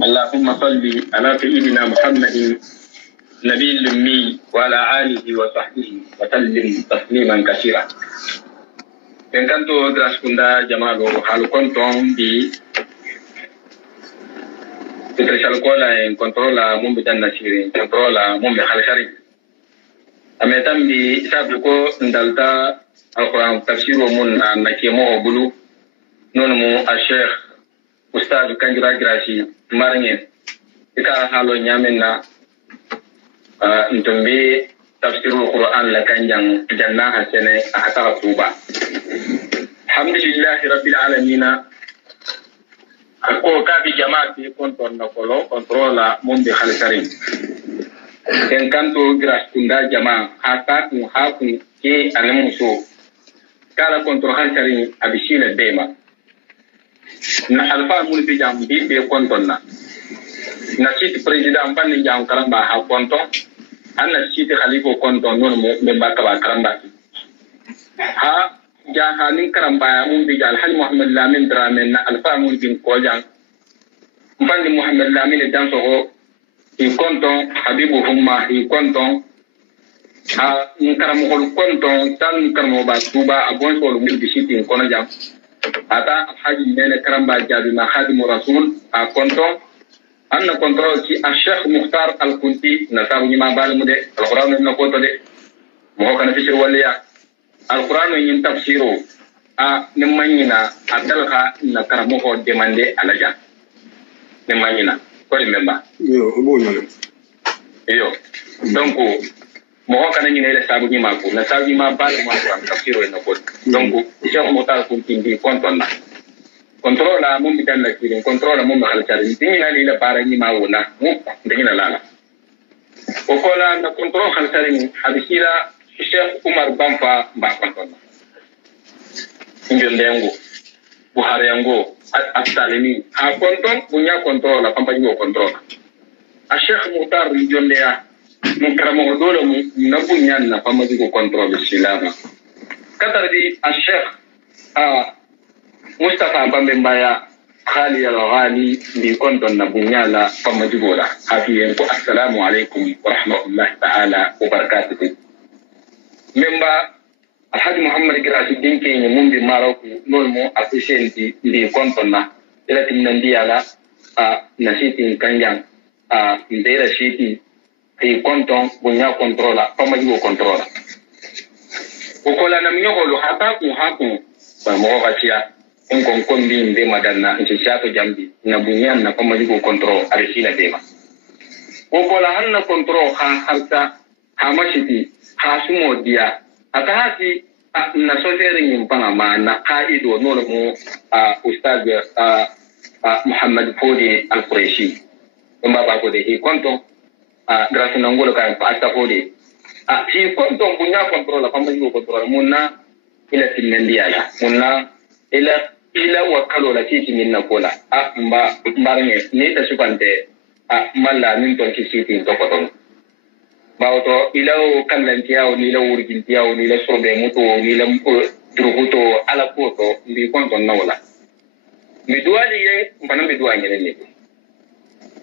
اللهم صل على سيدنا محمد نبي الأمي وعلى آله وصحبه وسلم تسليما كثيرا. إن كنت أدرس كندا جمالو حال كنتم بي تدرس الكولا إن كنترولا مم بدن نسيرين كنترولا مم بخالشاري أمتم بي سابقو ندلتا القرآن تفسير من نكيمو بلو نونمو الشيخ أستاذ كنجرا جراسي مارنين إكا حالو نيامنا نتنبي تفسير القرآن لكنجان جناها سنة أحتاق توبا. الحمد لله رب العالمين. أكو كابي جماعتي كنتون نقولو كنترولا موندي خالصارين إن كنتو جراس كندا جماعة حاكم كي أنموسو كالا كنترول خالصارين أبشيل الديما na alfa mun bi jam bi be konton na site president ban ni jam karamba ha konton anna site khalifa konton non mo be baka ba karamba ha ja ha nin karamba mun bi jal hal muhammad lamin dramen na alfa mun bin ko jam ban ni muhammad lamin dan so i konton habibu humma i konton ha nin karamo konton tan karamo ba tuba abon so lu bi site kono jam ata haji nene karamba jabi ma khadim rasul a konton anna control ci a cheikh mukhtar al kunti na tabu ni ma bal mu de alquran na ko to de mo kana fi waliya alquran yin tafsiro a nimanyina adalha na karamo ko demande alaja nimanyina ko memba yo bo nyale yo donc mo kana ni le sabu ni ma ko na sabu ni ma bal ma ko tafsiro na ko donc cheikh mukhtar kunti bi konton na controla mum bitan la kirin controla mum hal tari dinina li la bara ni ma wona dinina lala o kola na control hal tari ni abisira Sheikh Umar Bamfa ba kontona ndengo buhari yango asalini a konton bunya controla pamba ni controla a Sheikh Mutar jondea mun karamo dole mu na bunya na pamba ni controla silama katardi a Sheikh Mustafa Bambembaya Khali al-Ghali bi konton na bunyala pamajibola hafiyen ko assalamu alaikum wa rahmatullahi ta'ala wa barakatuh memba Alhaji Muhammad Girasi dinke ni mumbi Maroku nolmo afficienti bi konton na ila timnandiala na siti kanjang ndera siti ti konton bunya controla pamajibo controla ukola na mnyoko lo hataku ba mo gachia en kon kombi nde madanna en shato jambi na bunyan na kama jigo control arisina dema o kola hanna control ha harta ha mashiti ha sumo dia aka hati na sofere nyimpanga mana kaido nolo mo ustaz Muhammad Fodi Al-Quraishi mbaba ko de hi konto grâce na ngolo ka pasta Fodi hi konto bunya control kama jigo control munna ila tinendia ya munna ila wakalo la titi minna kola mbarnge ni ta supante malla min ton ci siti to koton bawto ila o kanlantiao ni la urgintiao ni la sobe muto ni la druguto ala koto ndi konton nawla mi duwali ye mbana mi duwa ngene ni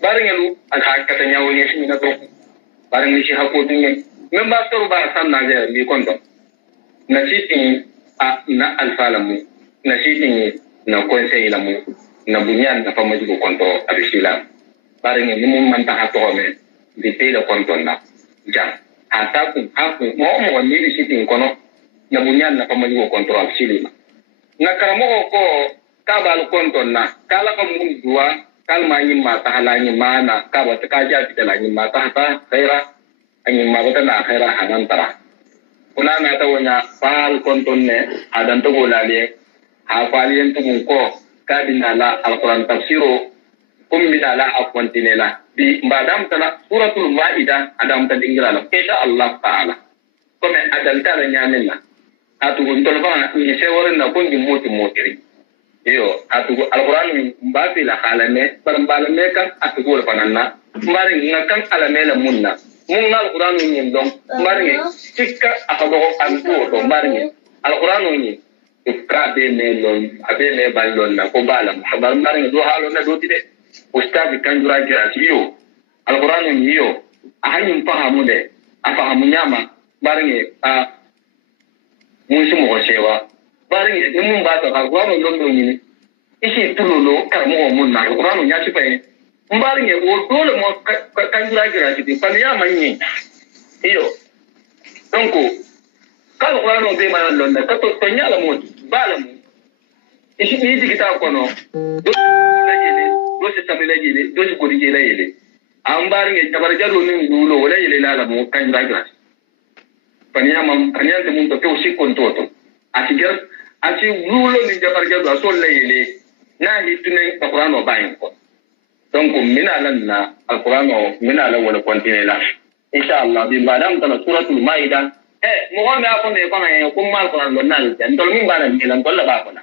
barngelu al hakata nyawo ni simi na to barngi ci hakotu ni memba to ba san na ger mi konton na siti na alfalamu na siti na conseil la mu na bunyan na famaji ko konto abisila barenge ni mum man ta hato me di te la konto na jam hata ku mo ni siti kono na bunyan na famaji ko konto abisila na karamo ko kabal konto na kala ko mun duwa kalma ni ma ta halani mana ka ba ta kaja ta la ni ma ta khaira ani ma ba ta na khaira hanantara kula na ta wanya fal konto ne adan to golale ha faliyen tugun ko kadina la alquran tafsiro kumbina la akwantinela bi mbadam tala suratul maida adam ta dingira la insha Allah ta'ala comme adalta la nyamena atu gon fa ni seworen na ko ngi motiri yo atu alquran mbabi la halame bar mbalame kan atu gol fananna mbari ngakan alame la munna mun alquran ni ndon mbari tikka akado antu to mbari alquran ni ka be me lon abe me ballon na ko bala habar mari do halo na do tide ustaz kanjura jirasiyo alqur'ano niyo ahanyum fahamude afahamu nyama baringe mun shi mo shewa baringe mun ba ta alqur'ano londo ni ishi tulolo karmo mun na alqur'ano nya ci fayin baringe o dole mo kanjura jirasiyo fa ya manyi iyo donc kala alqur'ano be ma londa kato to nyala mo balamu ishi ni digita kono do se tamila jele do se godi jela yele ambar nge jabar jado ni dulo wala yele la mo kan ragra paniya de mun to si kontoto atiger ati dulo ni jabar jado so la yele na hitune alqur'ano bayin ko donc mina lan na alqur'ano mina la wala kontine la inshallah bi madam tan suratul maida mo wona ko ne ko na ko mal ko lo nal tan tol min bana ni lan tolla ba ko na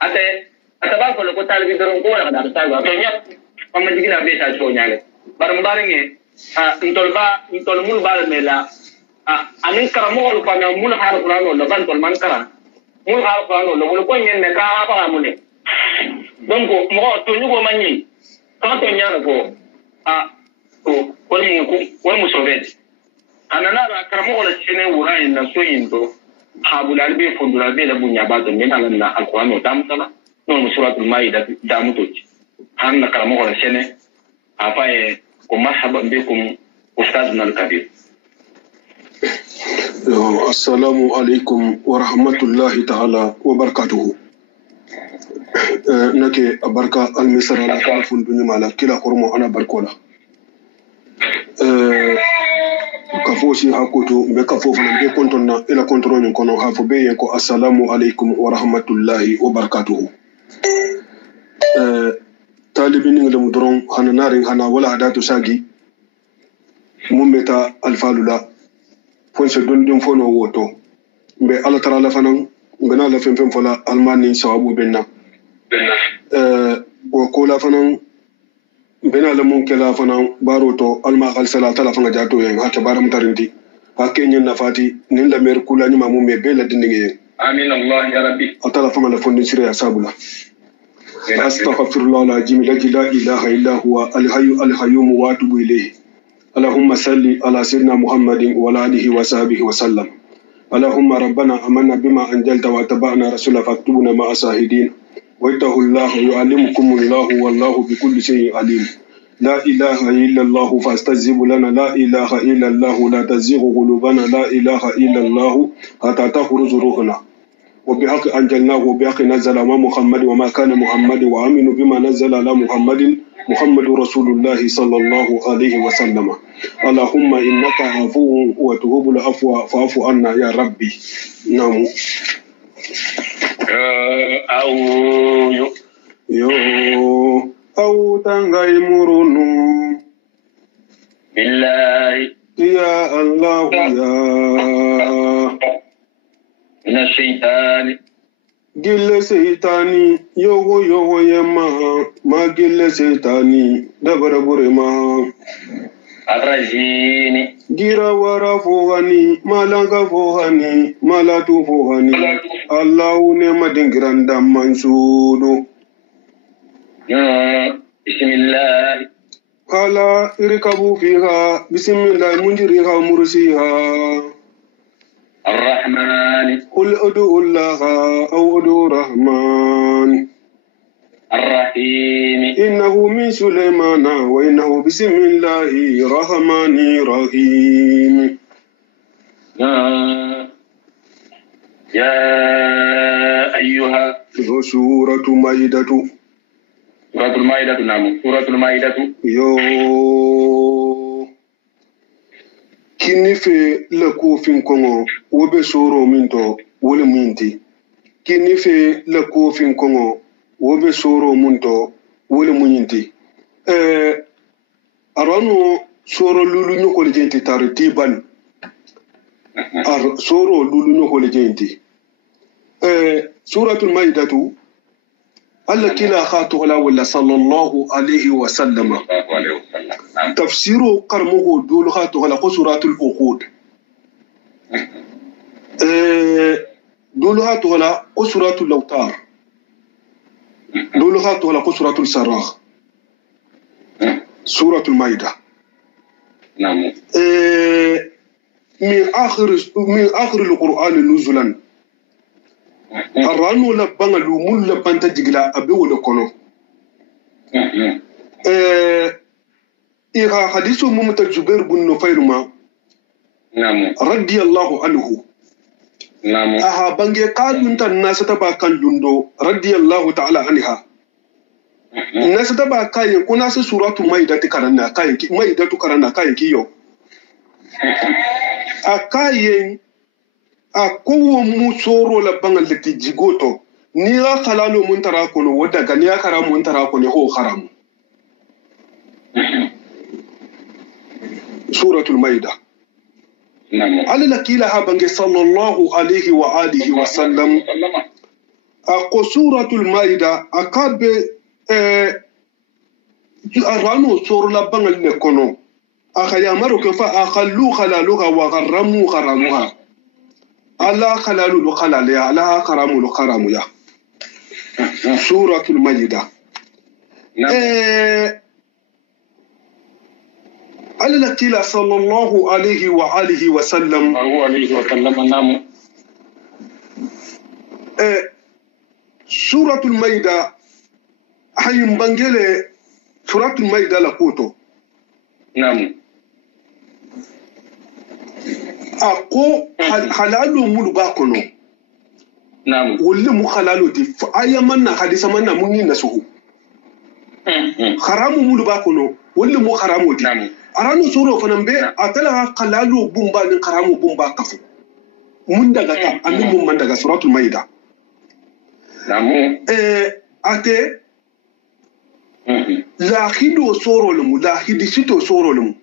ate ataba ko ko tal bi doron ko la da ta to nyap ko ma jigina be ta to nyale bar mbaringe intol mul bal mela anin karamo ko pa mul har qur'ano lo ban tol man kara mul har qur'ano lo ko nyen ne ka pa mune donc mo to nyugo manyi ka to nyana ko ko mu sovet anana ra karamo la chene wura na so yindo habulal be fundula be da bunya ba to mena na alqur'ano tamtala non suratul maida damutoji hanna karamo ko chene afaye ko marhaban bikum ustazna al-kabir. Assalamu alaikum wa rahmatullahi ta'ala wa barakatuhu. Nake abarka al-misra la kafun dunya mala kila kurmo ana barkola. Kafoshi hakoto be kafofu na be kontonna ila kontrolin kono hafo be yanko assalamu alaikum wa rahmatullahi wa barakatuhu. Talibin ngale mudron hananarin hana wala adatu sagi mumbeta alfalula fonse dondin fono woto be ala tara la fanan ngana la fem fola almani sawabu benna wa kola fanan bena la mun kala fanan baroto alma khalsala tala fanga jato yen hakke baram tarindi hakke nyen nafati nin la mer kula nyima mum be bela dindinge amin allah ya rabbi atala fanga la fondin sire asabula astaghfirullah alazim la ilaha illa huwa al-hayyum wa atubu ilayhi. اللهم صل على سيدنا محمد وعلى آله وصحبه وسلم. اللهم ربنا آمنا بما أنزلت واتبعنا رسولك فاكتبنا مع الشاهدين. واتقوا الله يعلمكم الله والله بكل شيء عليم. لا إله إلا الله فاستجب لنا لا إله إلا الله لا تزيغ قلوبنا لا إله إلا الله حتى تخرج روحنا. وبحق أنزلناه وبحق نزل على محمد وما كان محمد وآمنوا بما نزل على محمد رسول الله صلى الله عليه وسلم. اللهم إنك عفو وتهب العفو فاعف عنا يا ربي. نعم. أو تنغي مرونو بالله يا الله يا من الشيطان gille seytani yogo yema ma gille seytani dabara burema الرجيم gira wara fohani malanga fohani malatu fohani allahu ne madingiranda mansudu بسم الله قال اركبوا فيها بسم الله منجرها مرسيها الرحمن قل ادعوا الله او ادعوا الرحمن الرحيم إنه من سليمان وإنه بسم الله الرحمن الرحيم. يا أيها سورة مائدة. سورة المائدة نعم سورة المائدة يو كني في لكو فين كونغو وبسورو منتو ولا منتي كني في لكو فين كونغو wobe soro munto wole munyinti arano soro lulu nyoko le jenti tartiban soro lulu nyoko le jenti suratul maidatu alla kila khatu ala wala sallallahu alayhi wa sallam tafsiru qarmuhu dulu khatu ala suratul uqud dulu khatu ala suratul lawtar دول خاطوا لقوا سورة الصراخ سورة المائدة. نعم. من آخر القرآن نزلا الرانو لبان لومون لبان تجيلا أبي ولا كونو. إذا حديث ممت الزبير بن نفير ما نعم. رضي الله عنه. نعم. أها بانجي قال أنت الناس تبع كان لندو رضي الله تعالى عنها. الناس تبع كاين كنا سورة المائدة تكرنا كاين مائدة تكرنا كاين كيو. أكاين أكو مسورو لبان التي جيغوتو نيرا خلالو منترا كونو ودغا نيا خرام منترا كونو هو خرام. سورة المائدة. نعم. على لكيلها بانجي صلى الله عليه وآله وسلم أكو سورة المائدة أكاب أرانو سور لبان الكونو أخيامرو كفا أخلو خلالوها وغرمو غراموها ألا خلالو لخلاليا ألا خرامو لخرامويا. سورة المائدة. على لكيلا صلى الله عليه وآله وسلم نعم. سورة المائدة حين بانجيلي سورة المائدة لكوتو. نعم. أكو حلالو ملباكونو. نعم. واللي مو حلالو دي فأي منا حديث منا مني نسوه. حرامو ملباكونو واللي مو حرامو دي. نعم. أرانو سورة فنمبي أتلا حلالو بومبا نكرامو بومبا كفو. من دعاتا أمين من دعا سورة المائدة. نعم. أتى لا خيدو سورة لمو لا خيدي سيتو سورة لمو.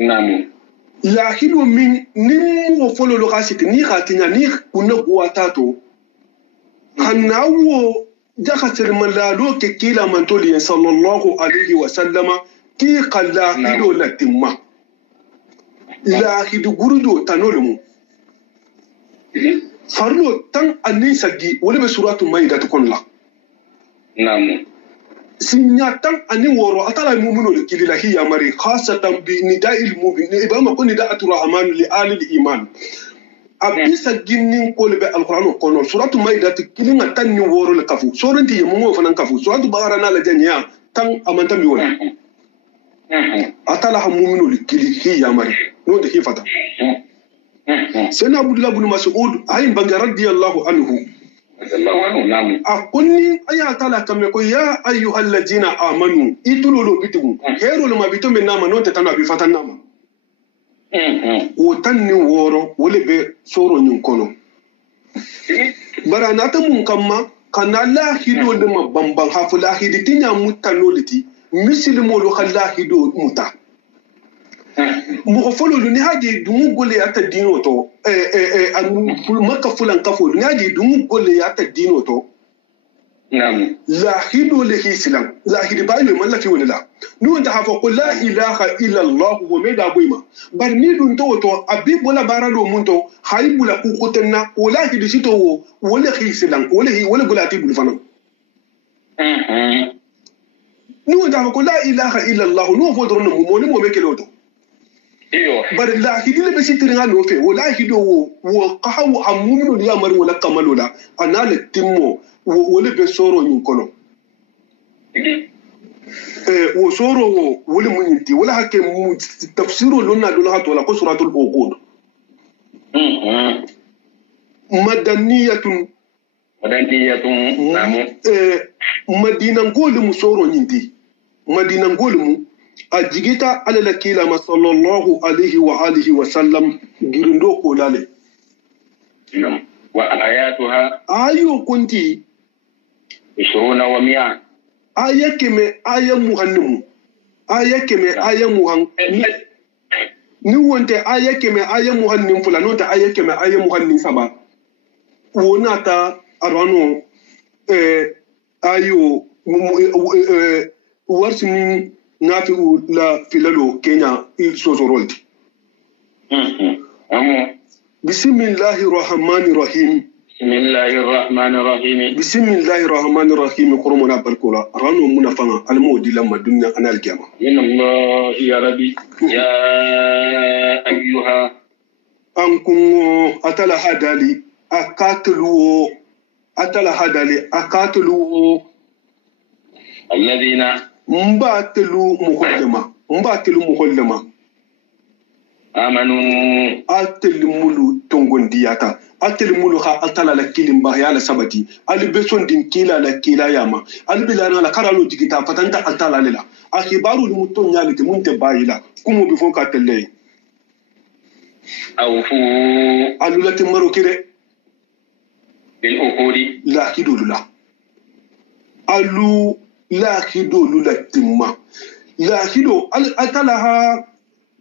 نعم. لا خيدو من نمو فلو لغاسيك ني خاتينا ني كنبوا تاتو. هناو جاكسر من لالو كيلا من تولي صلى الله عليه وسلم كي قال لا خيدو لتما. لا خيدو غردو تنولمو. فرلو تن أني سجي ولا بسورة المائدة تكون لا. نعم. سنياتن أني ورو أتلا المؤمنو لكيل الله يا مري خاصة بنداء المؤمن إبراهيم كون نداء الرحمن لآل الإيمان. أبي سجينين كل بالقرآن كونه سورة المائدة تكلم تاني ورو لكفو سورة تي يممو فنان كفو سورة بقرة لجنيا تن أمان تام يولا. أتلا المؤمنو لكيل يا مري نو ده فتا. سيدنا عبد الله بن مسعود أين بنجر رضي الله عنه. نعم. أقولني أي أتلا كم يقول يا أيها الذين آمنوا إتلولو بيتهم هيرو لما بيتهم من نام نوت تنا بفتن نام. وتني وورو ولي بسورو نيكونو. برانا تمون كما كان الله هيدو لما بامبان حفلا هيدي تينا متنولتي مسلمو لو خلا هيدو متا. مغفلو لني هادي دمو قولي أتا دينو تو مكة فلان كفو لني هادي دمو قولي أتا دينو تو. نعم. لا هيدو لهي سلام لا هيدي بايو من لكي ولا لا نو انت حفظ لا إله إلا الله وميدا بويما برنيدو انتو تو أبيب ولا بارادو منتو حايب ولا كوكوتنا ولا هيدي سيتو ولا هي سلام ولا قولا تيب الفنان. نو انت حفظ لا إله إلا الله نو فودرون موني مو ميكيلوتو. bari lahidi le be sitiringa no fe wala hido wo qahaw amumno ya mari wala kamalola anale timmo wala be soro nyin kono wo soro wo wala munyinti wala hakke tafsiru lonna dun hato wala qusratul uqud madaniyatun namu madina ngolu mu soro nyinti madina ngolu mu ajigita alala kila ma sallallahu alayhi wa alihi wa sallam girindo ko lale wa ayatuha ayo kunti 20 wa 100 ayakeme ayamuhannimu ayakeme ayamuhan ni wonte ayakeme ayamuhannim fulano ta ayakeme ayamuhannim saba wonata arano ayo warsini nafi la filalo Kenya sozorolti. Bismillahir Rahmanir Rahim. بسم الله الرحمن الرحيم بسم الله الرحمن الرحيم كرمنا بالكولا رانو منافنا المودي لما الدنيا أنا الجامع من الله يا ربي يا أيها أنكم أتلا هدالي أكاتلو الذين مباتلو مخلما آمنوا atelmulu tongon diata atelmulu ha altala la kilimba ya la sabati ali beson din kila la kila yama ali bilana la karalo digita fatanta altala lela akibaru ni muton nyali te munte bayila kumo bifo ka telle أوفوا alula te maro kire بالعقود la kidulula alu la kidulula timma la kido altala ha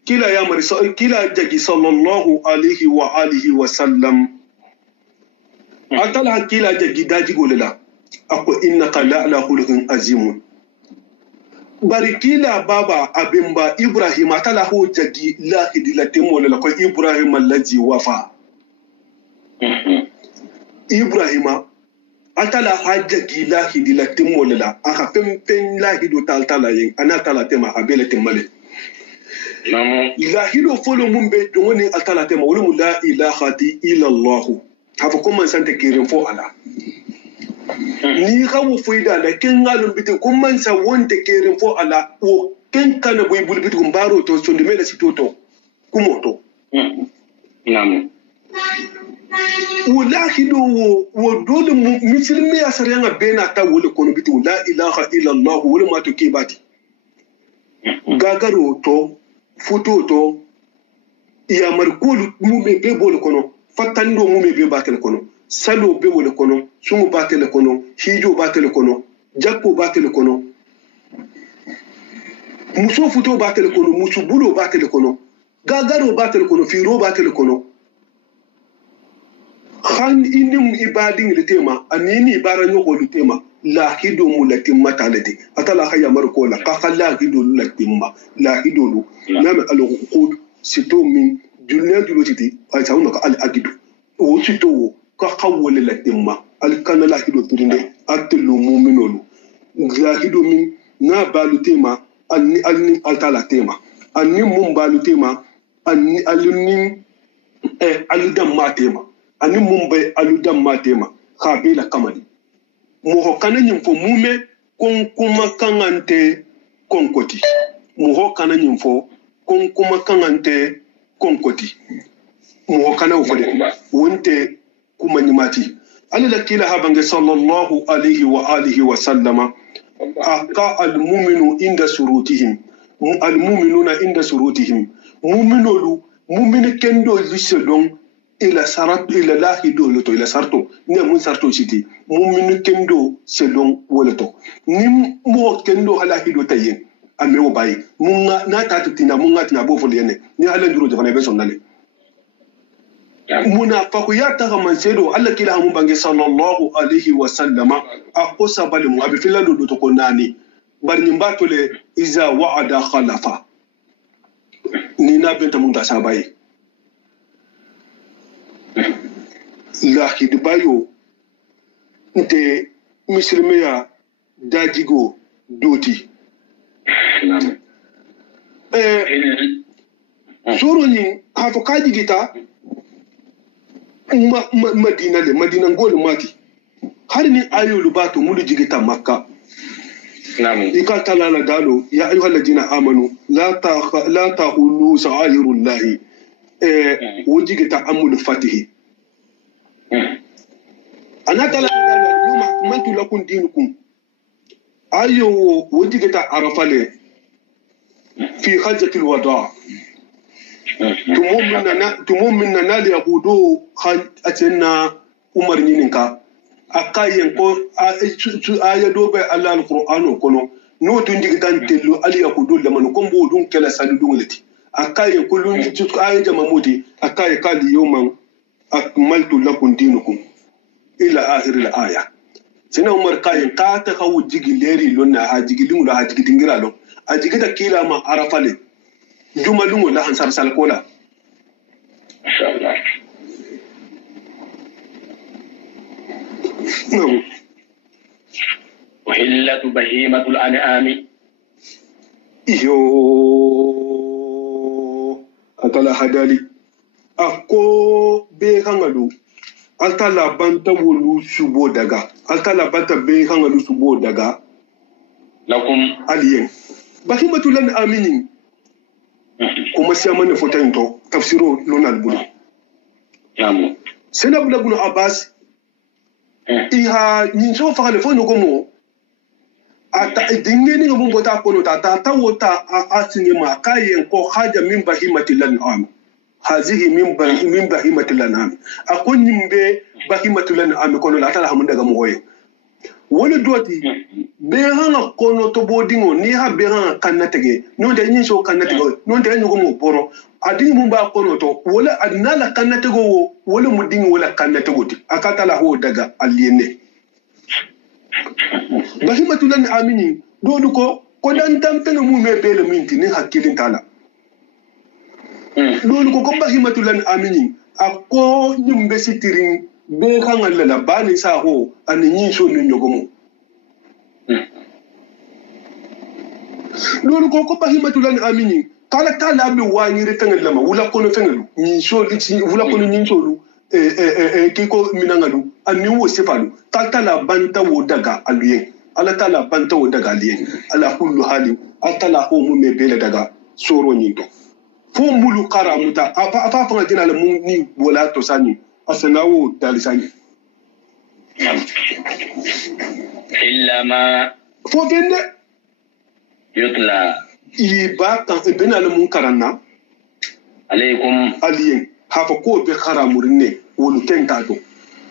kila ya marisa kila jagi sallallahu alaihi wa alihi wa sallam atala kila jagi daji golela ako innaka la ala khuluqin azim bari kila baba abimba ibrahim atala ho jagi la hidila temolela ko ibrahim allazi wafa ibrahim atala hajjagi la hidila temolela aka pempen la hido taltala yin anatala tema abele temale ilahido folo mumbe jongoni altala tema wala la ilaha illa allah hafa kuma sante kirin fo ala ni kawo foida da ken ngalum bitin kuma sa wonte kirin fo ala o ken kana boy bulbit gumbaro to so de meda sitoto kumoto namu walahido wo dole muslimi asarianga bena ta wala kono bitin la ilaha illa allah wala ma to kebati gagaro to foto to yamar kolu mume be bol kono fatando mume be batel kono salo be wol kono sumu batel kono hijo batel kono jakko batel kono muso foto batel kono musu bulo batel kono gagaro batel kono firo batel kono khan inim ibadin litema anini baranyo ko litema la hido mulatim matalati atala khaya markola ka khalla hido latimma la hido lu nama al uqud sito min julna dulotiti ay sawno ka al agidu o sito ka khawwal latimma al kana la hido turinde atlu mu'minulu la hido min na balutema anni altala tema anni mum balutema anni alni aludam matema anni mum bay aludam matema khabila kamali moho kana nyimfo mume konkuma kangante konkoti moho kana nyimfo konkuma kangante konkoti moho kana ufode wonte kuma nyimati alila kila habange sallallahu alaihi wa alihi wa sallama aka almu'minu inda surutihim almu'minuna inda surutihim mu'minu kendo liselon ila saratu ila lahi doloto ila sarto ne mun sarto siti mu'minu kendo selon wolato ni mo kendo halahi do tayen ame o bayi munga na tatu tina munga tina bo folene ni ala nduro de fana be sonnale munafaqiyata kama sedo alla kila hamu bange sallallahu alaihi wa sallama akosa bali mu abi filalo do to konani bari nyimbato le iza wa'ada khalafa ni na benta mun ta sabai lahidi bayo nte mislimeya dajigo doti soro ni hafo kaji gita madina ngol mati har ni ayolu bato mulu jigita makka ikatala la dalo ya ayyuhal ladina amanu la taqulu sa'irullahi wajigita amul fatihi anatala yuma mantu lakum dinukum ayo wajigata arafale fi hajjatil wada tumumina nali yahudu atenna umar nyininka akayen ko ayado be Allah alquran kono no tunjigitan tello ali yahudu lamano kombo dun kala sadu lati akayen kullun ay jamamudi akaye kali yawman akmaltu lakum dinukum ila akhir al-aya sina umar kayen ka ta kawu jigileri lonna ha jigilin da ha jigidingira lo a jigida kila ma arafale jumalun wala hansar salkola inshallah نعم وحلت بهيمة الأنعام iyo atala hadali ako be kangalu altala banta wolu subo daga altala banta be kangalu subo daga lakum aliyen bahimatulan aminin kuma siya ne fotain to tafsiro lonal bulu yamu senab ibn Abbas iha nyinso fa le fo no gomo ata dingeni ngo mbota kono ta wota asinge ma kayen ko haja min bahimatilan am hazihi min bahimatilan am akon nyimbe bahimatilan am kono la tala hamun daga moye wala doti be hana kono to bodingo ni ha be hana kannatege non de nyin so kannatege non de nyugo mo boro adini mun ba kono to wala adnala kannatego wala mudingo wala kannatego akata la ho daga aliene bahimatulan amini dodu ko dan tampe no mu me bele minti ni hakkilin tala dodu ko bahimatulan amini akko nyumbe sitirin be kangal la bani sa ho an nyin so ni nyogomo dodu ko bahimatulan amini kala tala be wanyire tangal lama wula kono fengalu nyin so wula kono nyin so lu kiko minangalu anni wo sefalu tala banta wo daga aluyen ala tala banta wo daga aluyen ala kullu hali atala ho mu me bele daga soro nyinto fo mulu karamuta afa fa ngina le mu ni wala to sani asanawo dalisani illa ma fo bende yutla iba kan bena le mun karanna alaykum aliyen hafa ko be karamurin ne wolu tenta to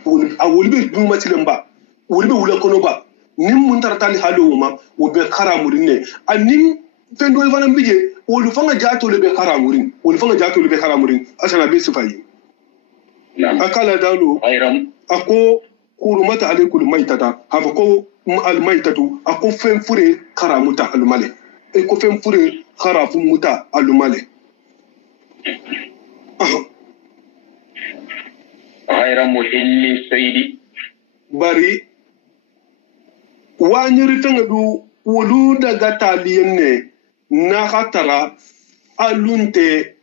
wolu be duma tilemba wolu be wula kono ba nim mun tartali halo ma wo be karamurin ne anim fendo ivana mbije wolu fanga jato le be karamurin wolu fanga jato le be karamurin asana be sifayi akala dalo ayram ako kurumata alaykul maitata hafa ko al maitatu ako fen fure karamuta almale e ko fen fure kharafu muta almale غير محل الصيد bari wanyiri fengadu wolu daga taliyen ne na hatara alunte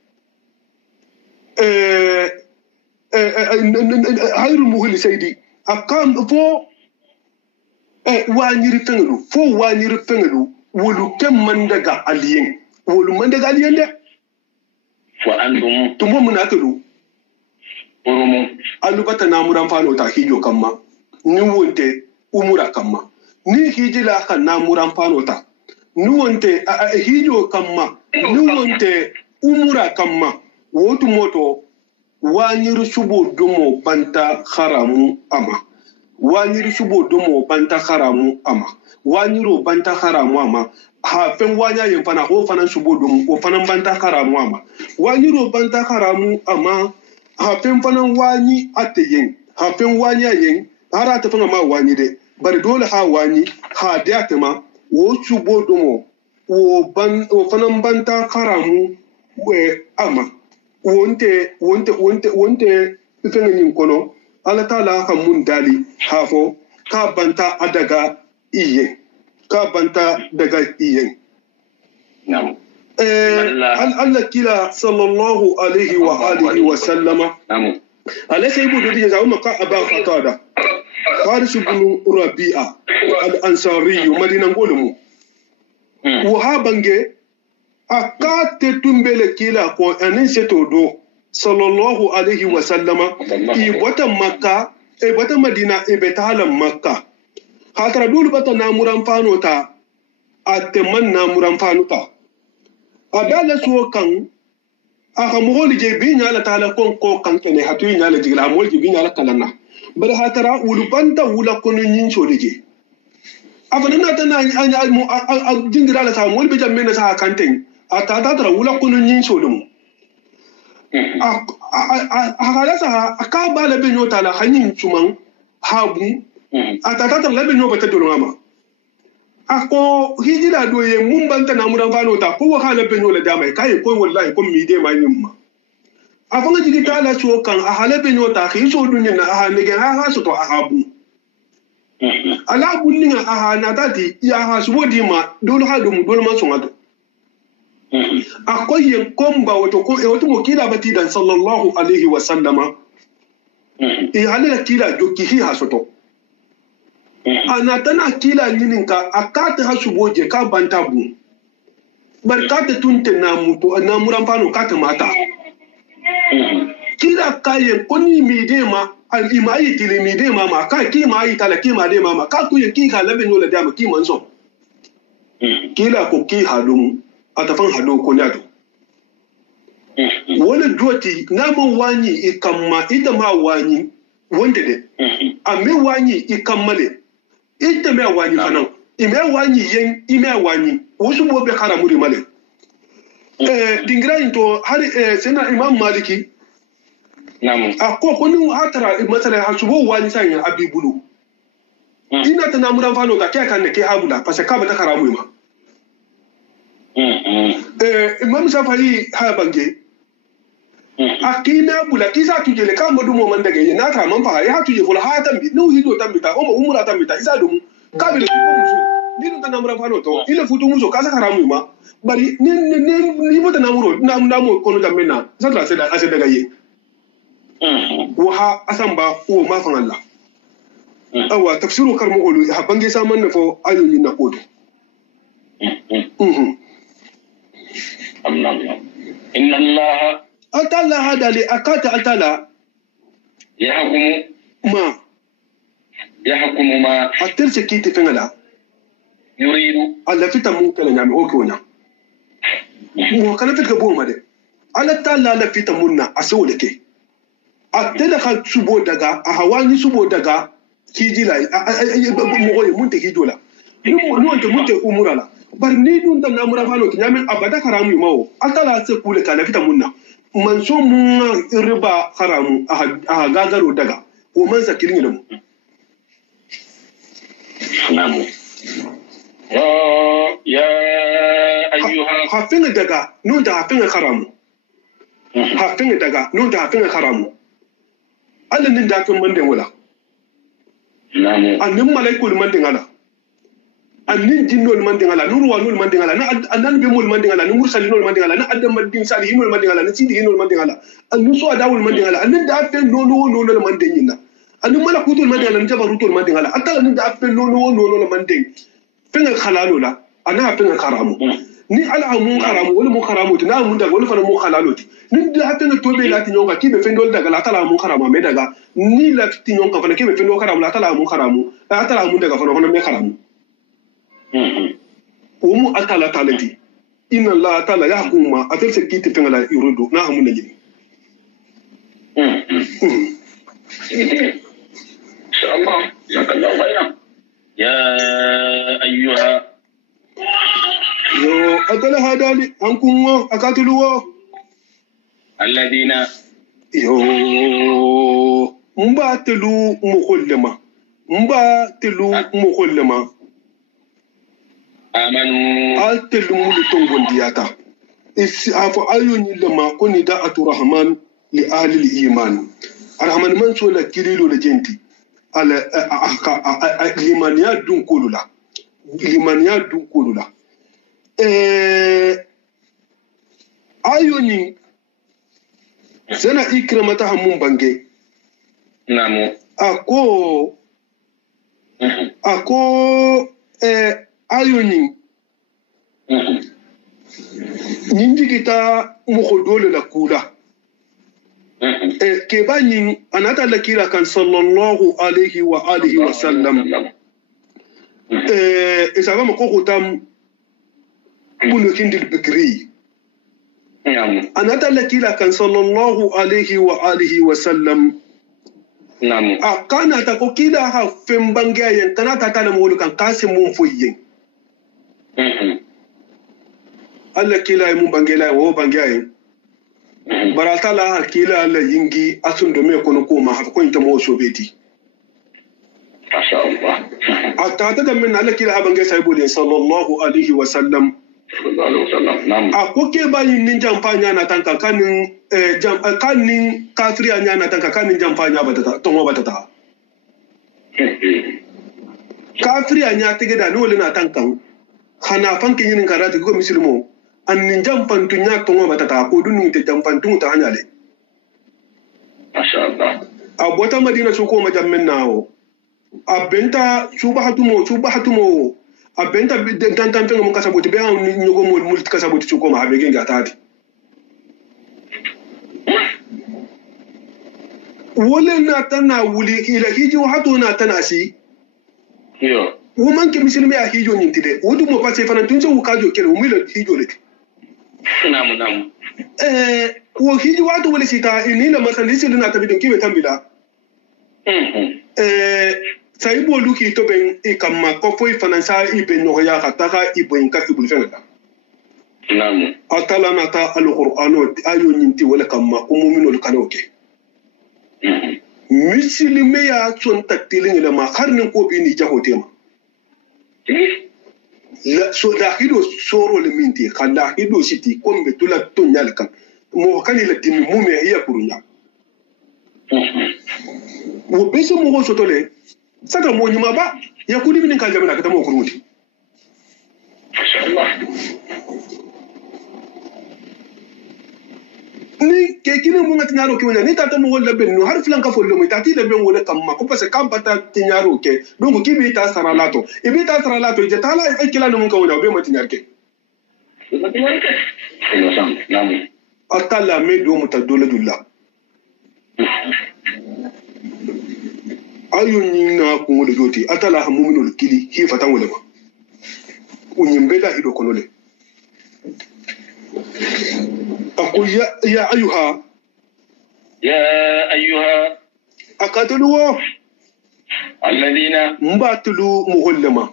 hayru muhli saydi akam fo wanyiri fengadu wolu kem daga aliyen wolu man daga aliyen de wa antum tumo munakadu urumu alubata namuran fano ta hijo kamma ni wonte umura kamma ni hijila kan namuran fano ta ni wonte hijo kamma ni wonte umura kamma wotu moto wanyiri subo domo banta haramu ama wanyiri subo domo banta haramu ama wanyiro banta haramu ama ha fen wanya yin fana ho fana subo domo ko fana banta haramu ama wanyiro banta haramu ama hafen fanan wani atayin hafen wani yayin har ta fanga ma wani de bari dole ha wani ha da ta ma wo chubo domo wo fanan banta karamu we ama wonte fanga nin kono ala taala kan mun dali hafo ka banta adaga iye ka banta daga iye nam Allah kila sallallahu alaihi wa alihi wa sallama alaysa ibudu di jazaa'u ka aba qatada Faris ibn Rabi'a al-Ansari Madina ngolumu wahabange akate tumbele kila ko anin setodo sallallahu alaihi wa sallama ibota Makka e bota Madina e betalam Makka hatara dulu bata namuran fanota ateman namuran fanuta adala suwo kan aka mogoli je bi nyala taala kon ko kan kene hatu nyala jigla mol je bi nyala kalana bar hatara wulu banta wula kono nyin chodije afana na tana a jingira la ta mol be jamme na sa kanten ata tara wula kono nyin chodum a hala sa aka bala be nyota la hanin chuman habu ata tara la be nyota to ngama ako hijira do ye mun banta na muran fano ta ko wahala be no la dama kai ko wallahi ko mi de ma nyimma afanga jigi ta la so kan a hala be no ta khi so dunya na a ne ga ha so to a habu ala bullinga aha na tati ya ha subodi ma dole ha do mu dole ma songato akoy yen komba wato ko e wato mo kila bati dan sallallahu alaihi wa sallama e halala kila jokki hi ha soto ana tana kila nyininka akata ha suboje ka bantabu barkata tunte na muto na muramfano kata mata kila kayen koni midema al imai tili midema ma ka ki mai tala ki ma de mama ka ku yen ki ka labe nyola dama ki manso kila ko ki halum atafan hado ko nyato wala duwati na man wani ikamma ita ma wani wanda de ame wani ikammale ita me wani fanan ime wani yen ime wani wasu bobe haramu de male dingira into har sena imam maliki namu akko kunu hatara masala hasubo wani sanya abibulu ina ta namuran fano ka kai kan ne ke habula fa ka bata haramu ma imam safari ha bange akina bula kisa tujele ka modu mo man daga na ka man fa ya tuje fula ha tambi no hido tambi ta o mo umura tambi ta isa dum ka bi ko muso ni ta namuran fano to ile futu muso ka sa haramu ma bari ni bota namuro namu kono jamena sadra seda ase daga ye wa asamba o ma fan Allah awa tafsiru karmo olu ha bange sa man fo ayuni na kodo inna Allah atala hada li akata atala yahkumu ma atirse kiti fengala yuridu alla fita mu kala nyami o ko nya mo kala fita bo ma de alla tala la fita munna aso de ke atela ka subo daga a hawani subo daga kijila mo ko mun te kidola mo to mun te umurala bar ni dun da namura fano kinyamin abada haramu mawo atala se kule kala fita munna man so mun riba haramu a gagaro daga ko man sakirin da mu namu ya ayyuha hafin daga nun da hafin haramu hafin daga nun da hafin haramu Allah nin da kan manden wala namu annin malaikul manden ala annin jinnol manden ala nurwa nul manden ala na annan bi mul manden ala na mursalinol manden ala na adam madin salihinol manden ala na sidihinol manden ala annu so adawul manden ala annin da hafin nono manden yinna annin malakutul manden ala na jabarutul manden ala atala nin da hafin nono manden fenga khalalo la ana fenga karamu ni ala mun karamu wala mun karamu na mun daga wala fana mun khalalo ni da hafenga tobe la tinonga kibe fendol daga la tala mun karamu me daga ni la tinonga fana kibe fendol karamu la tala mun karamu la tala mun daga fana me karamu umu atala talati inna Allah ta'ala yahkuma atel se kiti fenga la yurudu na mun najini inshallah jazakallahu khairan ya ayyuha yo atala hadali ankunwo akatuluwo alladina yo mba telu mukhallama amanu altelu mulu tongondiyata isi afo ayoni lama koni da'atu rahman li ahli al-iman arhaman man so la kililo la jenti ala limaniya dun kolula ayoni sana ikramata hamun bange namu ako ayoni ninjigita muko dole la kula ke ba nyin anata la kila kan sallallahu alaihi wa alihi wa sallam isaba mako kutam bunu kindil bikri anata la kila kan sallallahu alaihi wa alihi wa sallam akana ta ko kila ha fembangia yen kana ta tala mo kan kasimun foyen Allah kila mun bangela wo bangia yen barata la kila la yingi asun do me kono ko ma ha ko inta mo sobeti masha Allah atata da min Allah kila abange sai bole sallallahu alaihi wa sallam akoke ba yin nin jamfanya na tanka kanin kanin kafiriya nya na tanka kanin jamfanya batata to mo batata kafiri anya tege da no le na tankan khana fanke yin karatu ko muslimo an nin jampan tunya to ngo batata ko dun te jampan tun ta hanyale masha Allah abota madina su ko majammen nawo abenta subahatumo abenta tantan fengo mun kasaboti be an nyogo mol multi kasaboti su ko ma be genga tati wole na tana wuli ila hiji hatu na tana si yo woman ke misilme a hijo nyintide wodu mo passe fana tunso wukajo kele mo ila hijo le namu wo hiji watu wole sita inila masalisi lina tabidon kibe tambila saibo luki to ben ikamma ko foi fanansa ibe nyoya kataka ibo inka ibul fenga namu atala nata alqur'ano ayo nyinti wala kamma ko mu'minul kanoke misilme ya son taktilin ila ma harnin ko bi ni jahotema la so da hido soro le minti kala hido siti kombe tula tonyal kan mo kanila dimi mume ya kurunya wo beso mo so tole saka mo nyima ba ya kudi bin kan jamina kata mo kuruti inshallah ni ke kini mo ngati nyaro ke wona ni tata mo wala benno har flan ka follo mo tati le ben wala kamma ko parce que bata tinyaro ke donc ki bi ta saralato e bi ta saralato je tala e kila no mo ka wona be mo tinyarke namu atala me do mo ta dole dulla ayo nyina ko wole doti atala ha mu'minul kili hi fatan wala ba unyimbe da hido konole أقول يا أيها أقتلوا الذين مباتلوا مهلما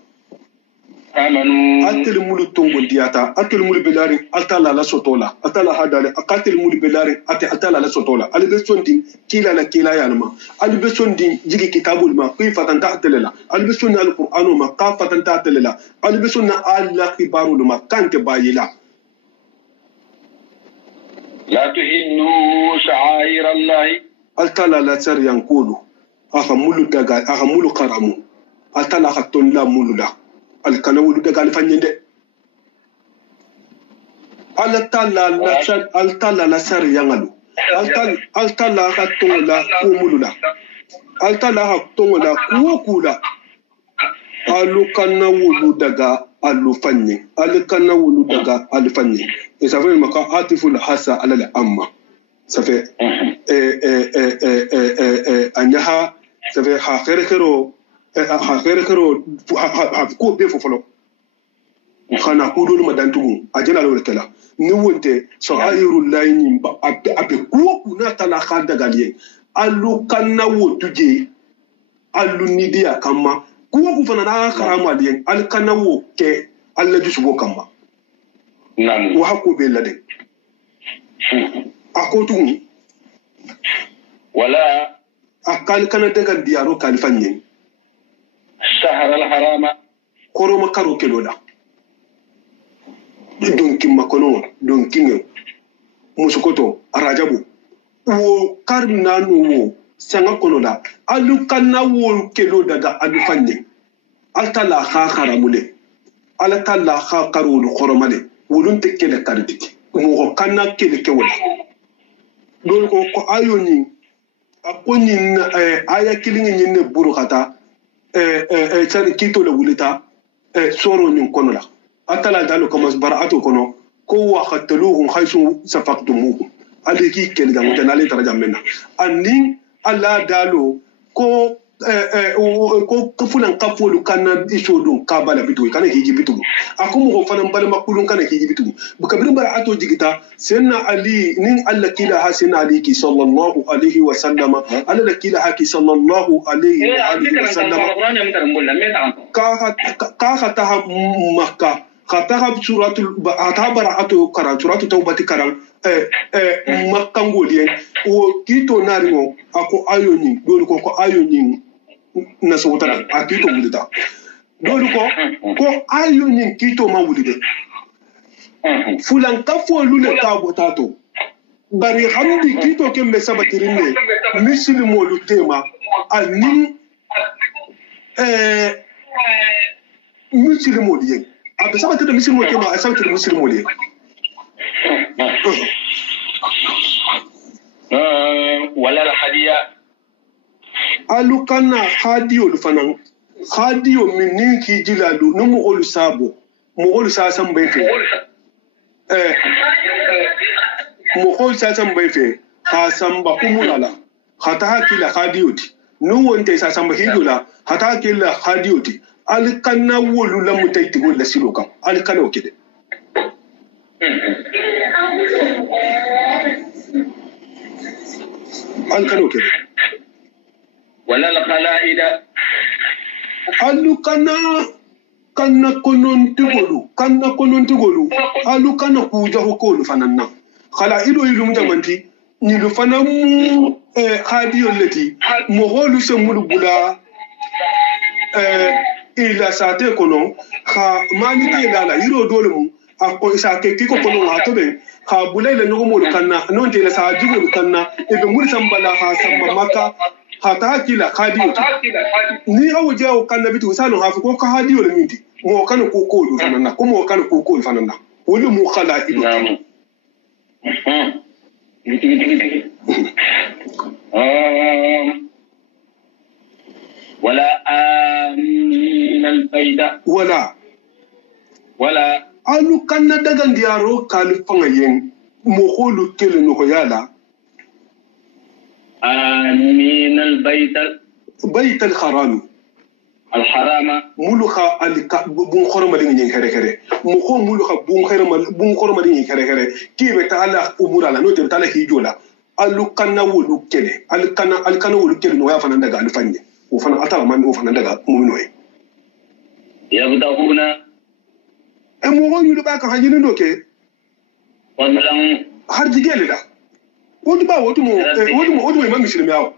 آمنوا أتل مولو تونغون دياتا أتل مولو بلاري أتلا لا سوتولا أتلا هادالي أقتل مولو بلاري أتلا لا سوتولا ألي بسون دين كيلا لا كيلا يالما ألي بسون دين جيكي كتابو ما كيف تنتا أتللا ألي بسون القرآن ما كيف تنتا أتللا ألي بسون الله كبارو ما كانت بايلا لا تهنوا شعائر الله أتلا لا سر ينقولوا أخمولو دغال أخمولو كرامو أتلا خطون لا مولو لا الكنول دغال فنينده أتلا لا سر ينغلو أتلا خطون لا كومولو لا أتلا خطون لا كوكولا ألو كنول دغال ألو فني ألو كنول دغال ألو فني et ça fait maka atiful hasa ala la amma ça fait anyaha ça fait ha kherekero ha ko be fofolo khana kudul madantugu ajala lo kala ni wonte so ayirul layni ba abe ko kuna tala khada galien allu kanna wotuje allu nidia kama ko ku fana na karamu alien al kanna wo ke alla jusubo kama namu wa hakko be lade akotu wala akal kana daga diaro kalifanye shahar al harama koro makaro keloda don kimma kono don kinge musukoto arajabu wo karna no wo sanga kono da alu kana wo keloda da alifanye altala kha kharamule altala kha karulu khoromale wolun tekele karditi mo kana kele kewala don ko ayoni akoni aya kilingi nyine burukata sari kito le wulita soro nyin kono la atala dalo kamas bara'atu kono ko wa khataluhum khaysu safaqtumuhum aliki kele da mutanale taraja menna annin alla dalo ko ko fulan kafolu kana isodun kabala bitu kana hiji bitu akumu ko fanan bal makulun kana hiji bitu bukabirin bara'atu jigita sayyidina ali nin alla kila hasin aliki sallallahu alaihi wa sallama alla kila haki sallallahu alaihi wa sallama ka khata makka khata suratul bara'atu kara suratul tawbati karam makka ngolien o kito narimo ako ayoni dole ko ayoni na sota a kito wulida dole ko ayoni kito ma wulide fulan kafo lule ka botato bari hamdi kito ke me sabatirine muslimo lutema anin مسلمو لي ابي سبت مسلمو كما سبت مسلمو لي ولا الحديا alu kana hadiyo lufanan hadiyo min ninki jiladu no mo olu sabo mo olu sasan bayfe mo olu sasan bayfe ha samba umulala hata hakila hadiyoti no wonte sasan ba hidula hata hakila hadiyoti al kana wolu lamu tayti wala siloka al kana okede al kana okede ولا القلائد alu kana konon tigolu alu kana kuja hokolu fananna khala ido ilu mujamanti ni lu fanamu hadiyo leti moholu semulu bula ila sate kono kha mani ke dala iro dole mu akko isa ke kiko kono ha tobe kha bulele no mo kanna non te la sa jigolu kanna e be muri sambala ha samba maka hata hakila hadiyo ni awo jawo kan nabi to sanu hafi ko ka hadiyo le minti mo kan ko ko do fanana ko mo kan ko ko fanana wala mu khala ido ولا آمين الفيدة ولا alu kan daga ndiaro kal fangayen mo holu kele no ko yala آمين بيت الحرام ملوخا بون خرم دي ني خره خره مخو ملوخا بون خرم دي ني خره خره كي بتالا امور على نوت بتالا هيجولا الو كان ولو كله ال كان ولو كله نو يا فنان دغا الفاني وفنا اتلا من وفنا دغا مومنوي يبدأون مو يلو باك حاجين دوكي والله har jigele da wodi ba wodi mo imam muslim yawo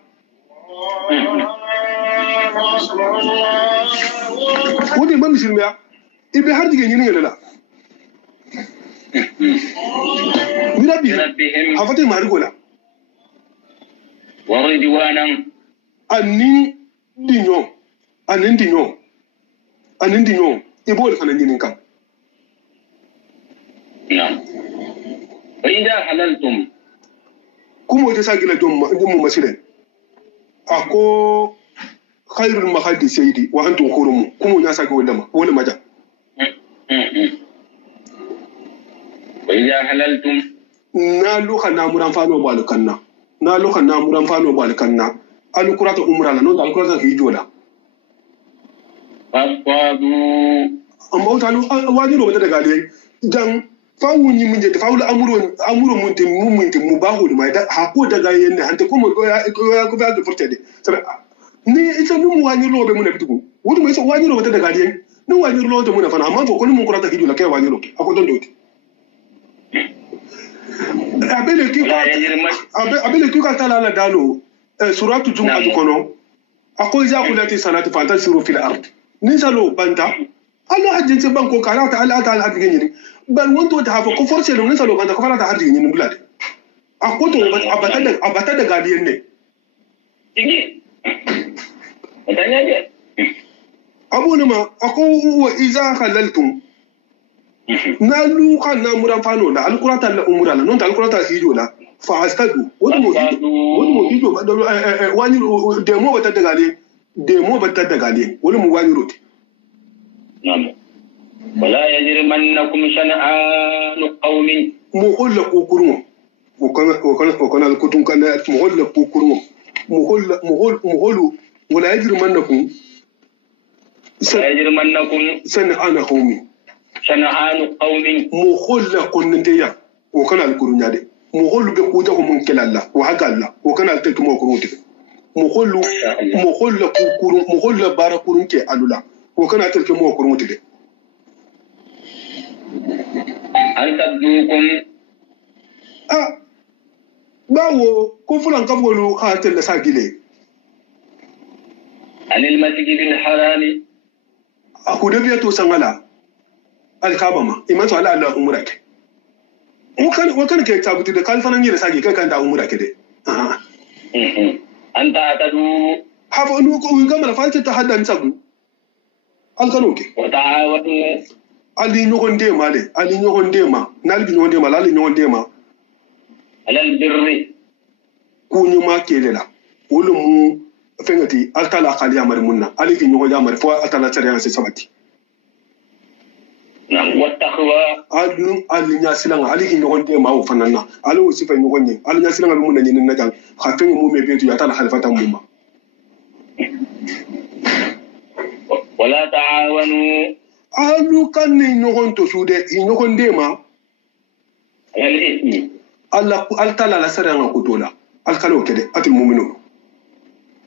wodi imam muslim ya ibe har jigele ni ngela la mirabi hafate mari gola wa ridwanan anin dinyo ibol fana nyinin kam نعم فإذا حللتم كم وتساقل دم مسيرين أكو خير المخالد سيدي وأنتم خرم كم ناسك ولا ما جاء وإذا حللتم نالو خنا مرانفانو بالكنا نالو خنا مرانفانو بالكنا ألو كرات أمرانا نو دال كرات هيجولا فاصطادوا أما وتالو واجلو بتدغالي جان fawu ni mun je ta fawu amuro mun te mu ba hulu mai da hako daga yenne ante ko mo ya ko ba da furtede sabe ni ita mu wani lobe mun bitugo wudu mai so wani lobe daga yen ni wani lobe mun fa amma ko mun kurata hidu la kai wani lobe ako don doti abele ki ka tala la dalo suratu jumu'ah kono ako iza kulati salatu fantasiru fil ard ni salo banta Allah ajinse banko kala ta Allah ta hadin yini ban wonto ta hafa ko force lo nisa lo banta ko fala ta hadin yini bulade akoto abata da gadiyen ne tigi tanya je abu ne ma ako wa iza halaltum nalu kana murafano la alqurata la umura la non ta alqurata hijo la fa astadu wani hijo ba wani demo bata da gale wani mu wani roti نعم ولا يجرمنكم شنآن قوم مغل كوكرو وكان الكتون كان مغل كوكرو مغل ولا يجرمنكم شنآن قوم مغل كنتيا وكان الكرون يادي مغل بكوجه من كلالا وحقالا وكان التكمو كروتي مغل كوكرو مغل باركورون كي alula ko kana tarke mu ko mutu de an tabdukum bawo ko fulan kabolu khatel la sagile anil masjidil harami aku da biya to sangala alkabama iman to ala umrake wakan ke tabuti da kalfanan yi da sagi kai kan da umrake de anta atadu hafa nu ko gamala falta ta haddan sabu alkanoke وتعاونوا ali ñogon dema le ali ñogon dema nali bi ñogon dema ali ñogon dema على البر ku ñuma kele la wolu mu fengati altala khali amari munna ali ki ñogon amari fo altala tare se sabati نعم والتقوى alu ali nya silanga ali ki ñogon dema o fanana ali o sifa ñogon ni ali nya silanga munna ni na jang kha fengi mu me betu ya tala khalifata mumma ولا تعاونوا alu kan ni ñogon to sude i ñogon dema على الإثم alla altala la saranga kutola alkalo kede atul mu'minun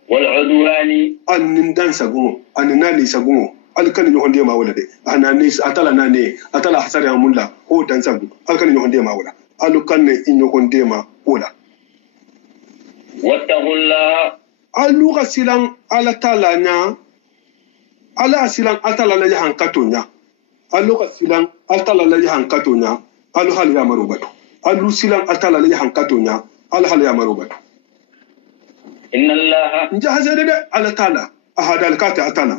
والعدوان annin dan sagungo anina ni sagungo alkan ñogon dema wala de anani atala nane atala hasara mulla o dan sagu alkan ñogon dema wala alu kan ni ñogon dema wala واتقوا الله alu gasilan ala tala nya ala asilan atala la yahan katonya alu gasilan atala la yahan katonya alu hal ya marubatu alu silan atala la yahan katonya alu hal ya marubatu إن الله njahazede de ala tala ahada alkata atala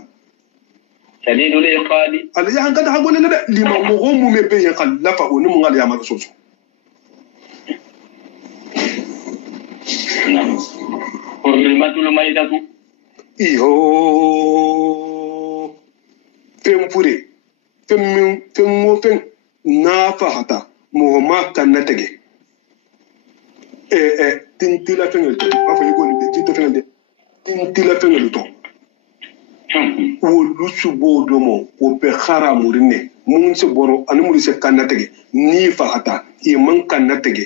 شديد العقاب ala yahan kata hagole de lima mogo mu me be yan khallafa ni mu ngal ya marasoso نعم حرمت الميتة iyo fempure femmo fen na fahata mo ma kan na tege tintila fengel afa yugo ni tinto fengel de tintila fengel to wo lusu bodo mo o be khara murine mun se boro an muri se kan na tege ni fahata e man kan na tege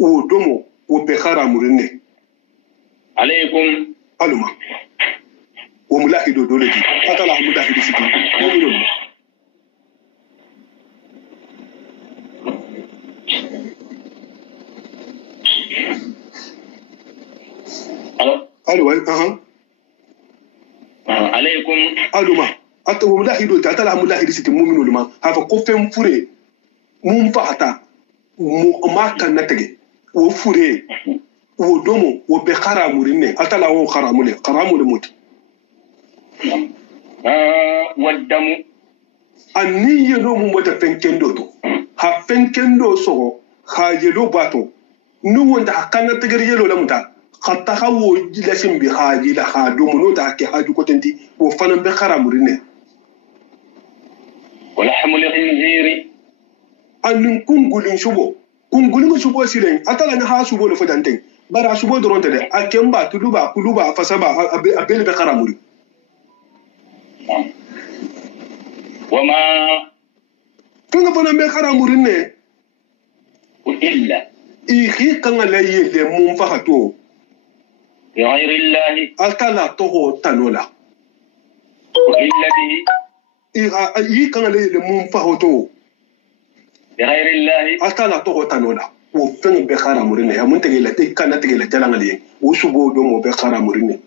o domo o be khara murine عليكم aluma wo mulahido dole di atala mulahido siti mu'minun alwa عليكم aluma ata wo mulahido ta atala mulahido siti mu'minun ma hafa ko fem fure mum fata mu makan na tege wo fure wo domo wo be kharamurinne atala wo kharamule kharamule muti والدم anni yelo mum wata fenkendo to ha fenkendo sogo ha yelo bato nu wonda hakana teger yelo lamuta khatta hawo jilasim bi haji la ha domo no ta ke haju ko tenti wo fanan be kharamurinne ولحم الخنزير annin kungulin shubo silen atala na ha shubo le fodanten bara shubo doronte de akemba tuluba kuluba fasaba abele be kharamuri وما kanga fana be kharamurinne إلا ikhi kanga la yele mum fahato بغير الله atala toho tanola وإلا به yi kanga la yele mum fahato بغير الله atala toho tanola wo fen be kharamurinne amun tege la te kana tege la talanga le wo subo do mo be kharamurinne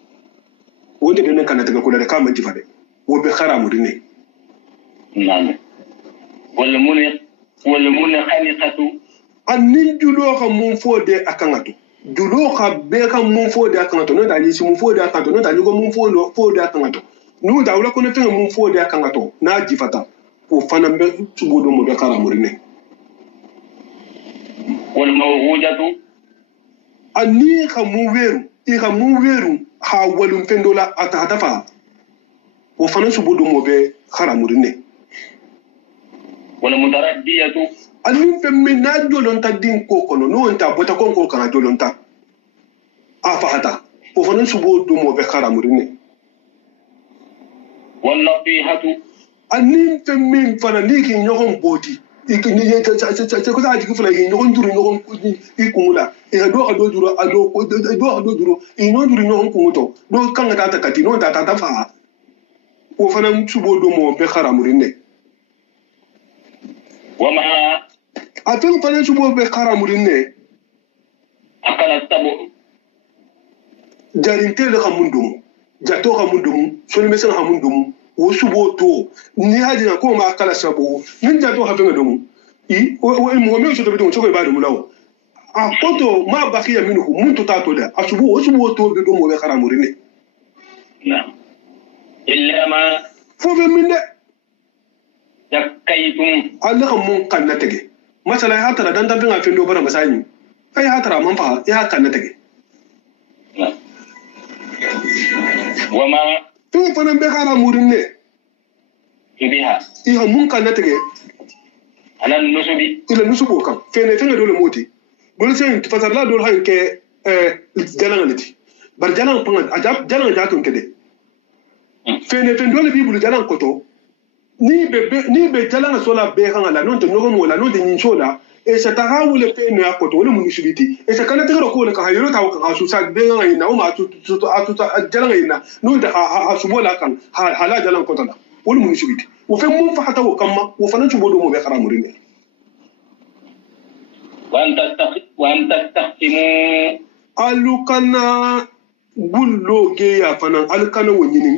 wo de ne kana tege kula de kama jifade wo be kharamurinne نعم والمنخنقة annin julo ka mun fode akangato julo ka be ka mun fode akangato no da yisi mun fode akangato no da yugo mun fode akangato no da wala ko ne fe mun fode akangato na jifata ko fana be subodo mo be kharamurine والموهوجة anni ka mun weru ha walum fendola atatafa ko fana subodo mo be kharamurine والمتردية annin femme na jolonta din ko kono no onta bota ko kana jolonta afahata ko fana subodo mo be kharamurine والنصيحة annin femme fana ni ki ñogon boti ikini ko sa jigi fula yi ñogon duru ñogon ikumula e do duru e no duru ñogon kumuto do kanga tata kati no tata fa o fana subodo mo be kharamurine وما afen fana subo be kharamurine أكل السبع jarintele khamundum jato khamundum solmesen khamundum wo subo to ni hajina ko ma kala sabo nin jato hafen dum o mo me so to bidon so ko ba dum lawo a koto ma bakiya minhu muntu tato da asubu o subo to be do mo be kharamurine نعم إلا ما فوف من ده زكيتم الله مون كان نتجي مثلا هاترا دان بينا في ندوبرا مساني أي هاترا منفعة يا كان نتجي وما تو فنان بخارا مورنة بها إيه مون كان نتجي على النصب إلى نسبه كم فين دول موتي دول سين تفسر لا دول هاي ك جلنا نتي برجلنا بان أجاب جلنا جاتون كده فين دول بيقولوا جلنا كتو ni be jala sola be hanga la non te no mo la non te nyin sola e sa ta ha wole pe no akoto wole mu subiti e sa kana te ro ko le ka hayro ta ka su sa be hanga ina o ma tu jala ina no da ha su bola kan hala jala ko ta wole mu subiti wo fe mu fa hata wo kamma wo fa nan tu bodo mo be khara murine wa anta taqtimu alukana gullo ge ya fanan alukana wonyini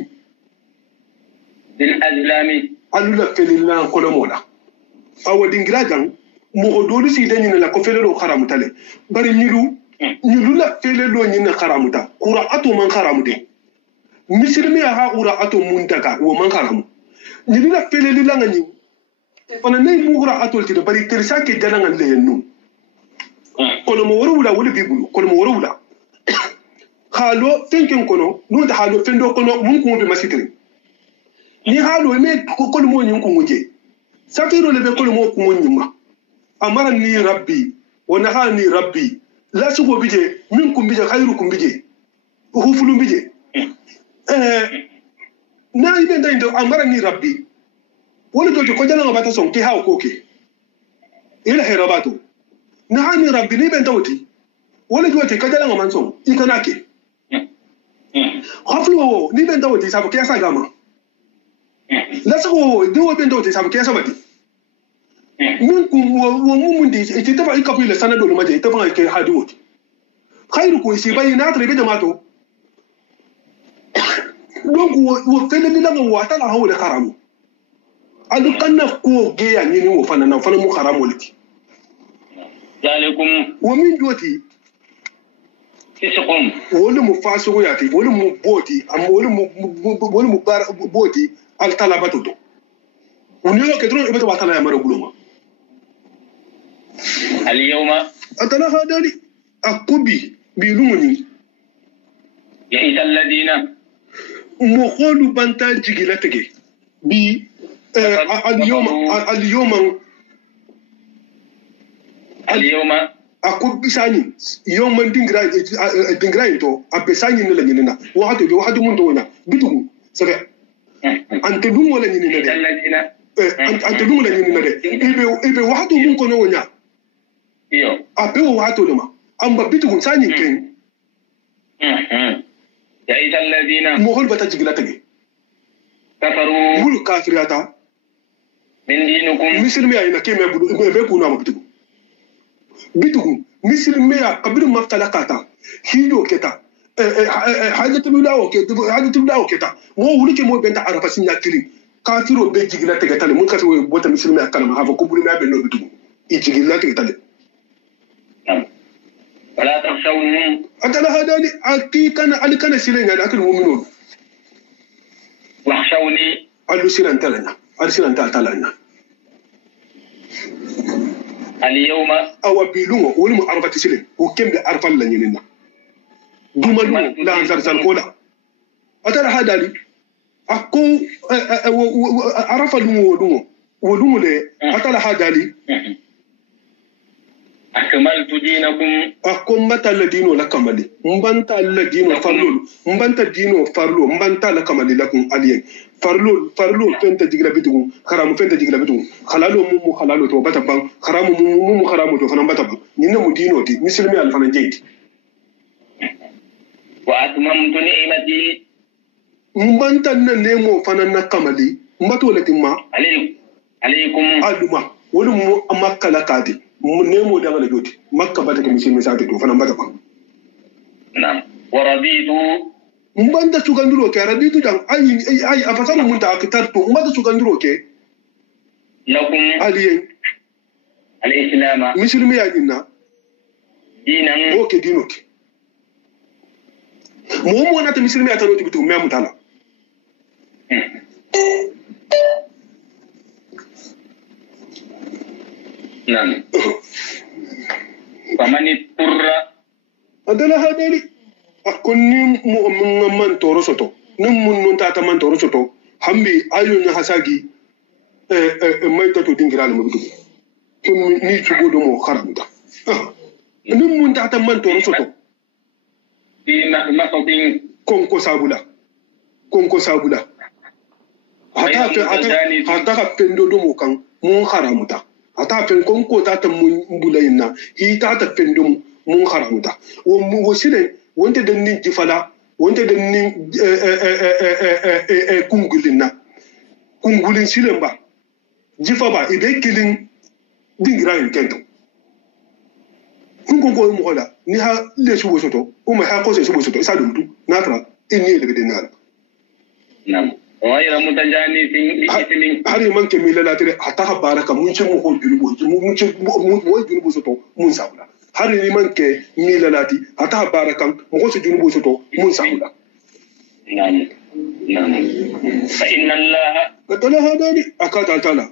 bil azlami alula felila kono mola awa dingira jang mo dolu si dañu la ko felelo kharamutale bari ñilu la felelo ñina kharamuta qura atu man kharamude misirmi ha qura atu muntaga wo man kharamu ñilu la feleli la ngani fana nay mu qura atu ti bari tersa ke jana ngal leenu kono mo wala wala bibulu kono mo wala khalo fenken kono no da halo fendo kono mun ko be masitri ni halo me ko mo nyin ko muje safiro le be ko mo ko nyima amara ni rabbi wa nahani rabbi la sugo bije min kum bije khairukum bije hufulu bije na ibe ndai ndo amara ni rabbi wala to ko jana ngabata son ki hawo koke ila herabato nahani rabbi ni be ndawti wala to ka jana ngaman son ikanake hufulu ni be ndawti sabo ke asa gama lasago do bendo te sabu kesa bati min ku wo mumundi ite tafa ikafu ile sanado lo maje ite fa ke hadi woti khairu ko si bayina tre be jamato donc wo fele ni lago wata la hawle karamu adu kanna ko ge ya ni wo fana na fana mu karamu liti yalikum wo min doti tisqum wole mu fasu yati wole mu boti am wole mu boti al talabatu to uniyo ke dron ibeto watala ya mara guloma al yawma atala hadali akubi bilumuni ya isal ladina mukholu banta jigilatege bi al yawma akubi sani yawman dingra to abesani ne la nyina wahadu mun to na bitugu sabe ante dum wala nyini na de ante dum wala nyini na de ibe wahadu mun ko no nya iyo abe wahadu de ma amba bitugu sanyi ken ya isal ladina mo hol bata jigila tege kafaru mul kafirata min dinukum muslimi ya ina keme budu be ku na ma bitugu muslimi ya kabir maftalakata hido keta hajjatul dawo keta mo wulike mo benta arafa sinya kiri kafiro be jigila tege tale mun kati wo bota muslimi akala ma hafa ko bulu me be no bitugu i jigila tege tale wala takhshawhum atala hadani akikana alikana silenga akil mu'minun wakhshawni alu silan talanya al silan talanya al yawma awa bilungo wol mu arafati silen ko kembe arfal la nyinina dumalu la ansar sal kola atala hadali akko arafa lungo le atala hadali akmaltu dinakum akko mbata la dino la kamali mbanta la dino farlo mbanta la kamali lakum aliyen farlo fenta jigla bitu kharamu fenta jigla bitu khalalo mu khalalo to bata ban kharamu mu kharamu to fana bata ban ninne mu dino ti muslimi al fana jeyti wa atmamtu ni'mati mbanta na nemo fana na kamali mbato le timma alaykum aduma wolu mu makala kati mu nemo da ngala joti makka bata ke muslimi sa to fana bata ban na'am wa raditu mbanda suganduro ke raditu dan ay afasana munta akitartu mbanda suganduro ke lakum aliyen al-islam muslimi ya dinna dinan oke dinoke mo na ta muslimi ya tanoti bitu me mutala نعم فمن اضطر adala hadali akonni mu'min man toro soto nim mun non tata man toro soto hambi ayo nya hasagi mai tato dingiral mu dugu kin ni tugo do mo kharamta nim mun tata man toro soto ina masotin konko sabula hata ka pendo do mo kan mun kharamuta hata pen konko tata mun bulayna hi tata pendo mun kharamuta wo sire wonte den ni jifala wonte den ni kungulin sire ba jifa ba ibe kilin dingira yin kento kungo go mo hola ni ha lesu wo soto o ma ha ko se wo soto isa dumtu natra inni le bedena nam wayra mutajani fin hari man ke milala tire hata baraka mun ci mu ko junubo mun ci mo junubo soto mun sabula hari ni man ke milalati hata barakan mo ko junubo soto mun sabula nam fa inna allaha qadala hadani akata tala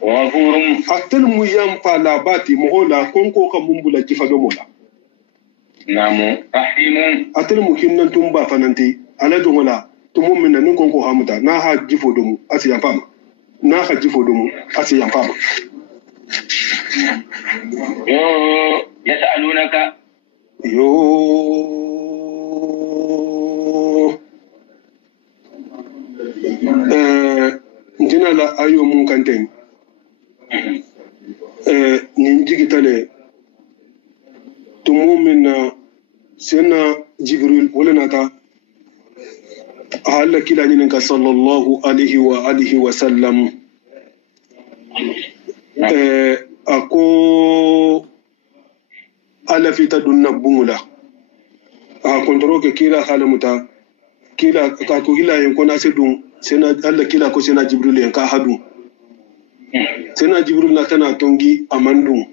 wafurum atel mu yam pala bati mo hola konko ka mumbula jifa do mola namu rahimun atel mu hinnan tumba fananti ala do mola tumo minna nin konko hamuta na ha jifo do mu asiya fama na ha jifo do mu asiya fama yo yasalunaka yo ndina la ayo mun kanten nin jigitale tumo minna sena jibril wala nata halla kila nyinin ka sallallahu alaihi wa alihi wa sallam ako ala fita dunna bungula kontro ke kila halamuta kila ka ko kila yen kona sedun sena alla kila ko sena jibril yen ka hadu sena jibril na tana tongi amandu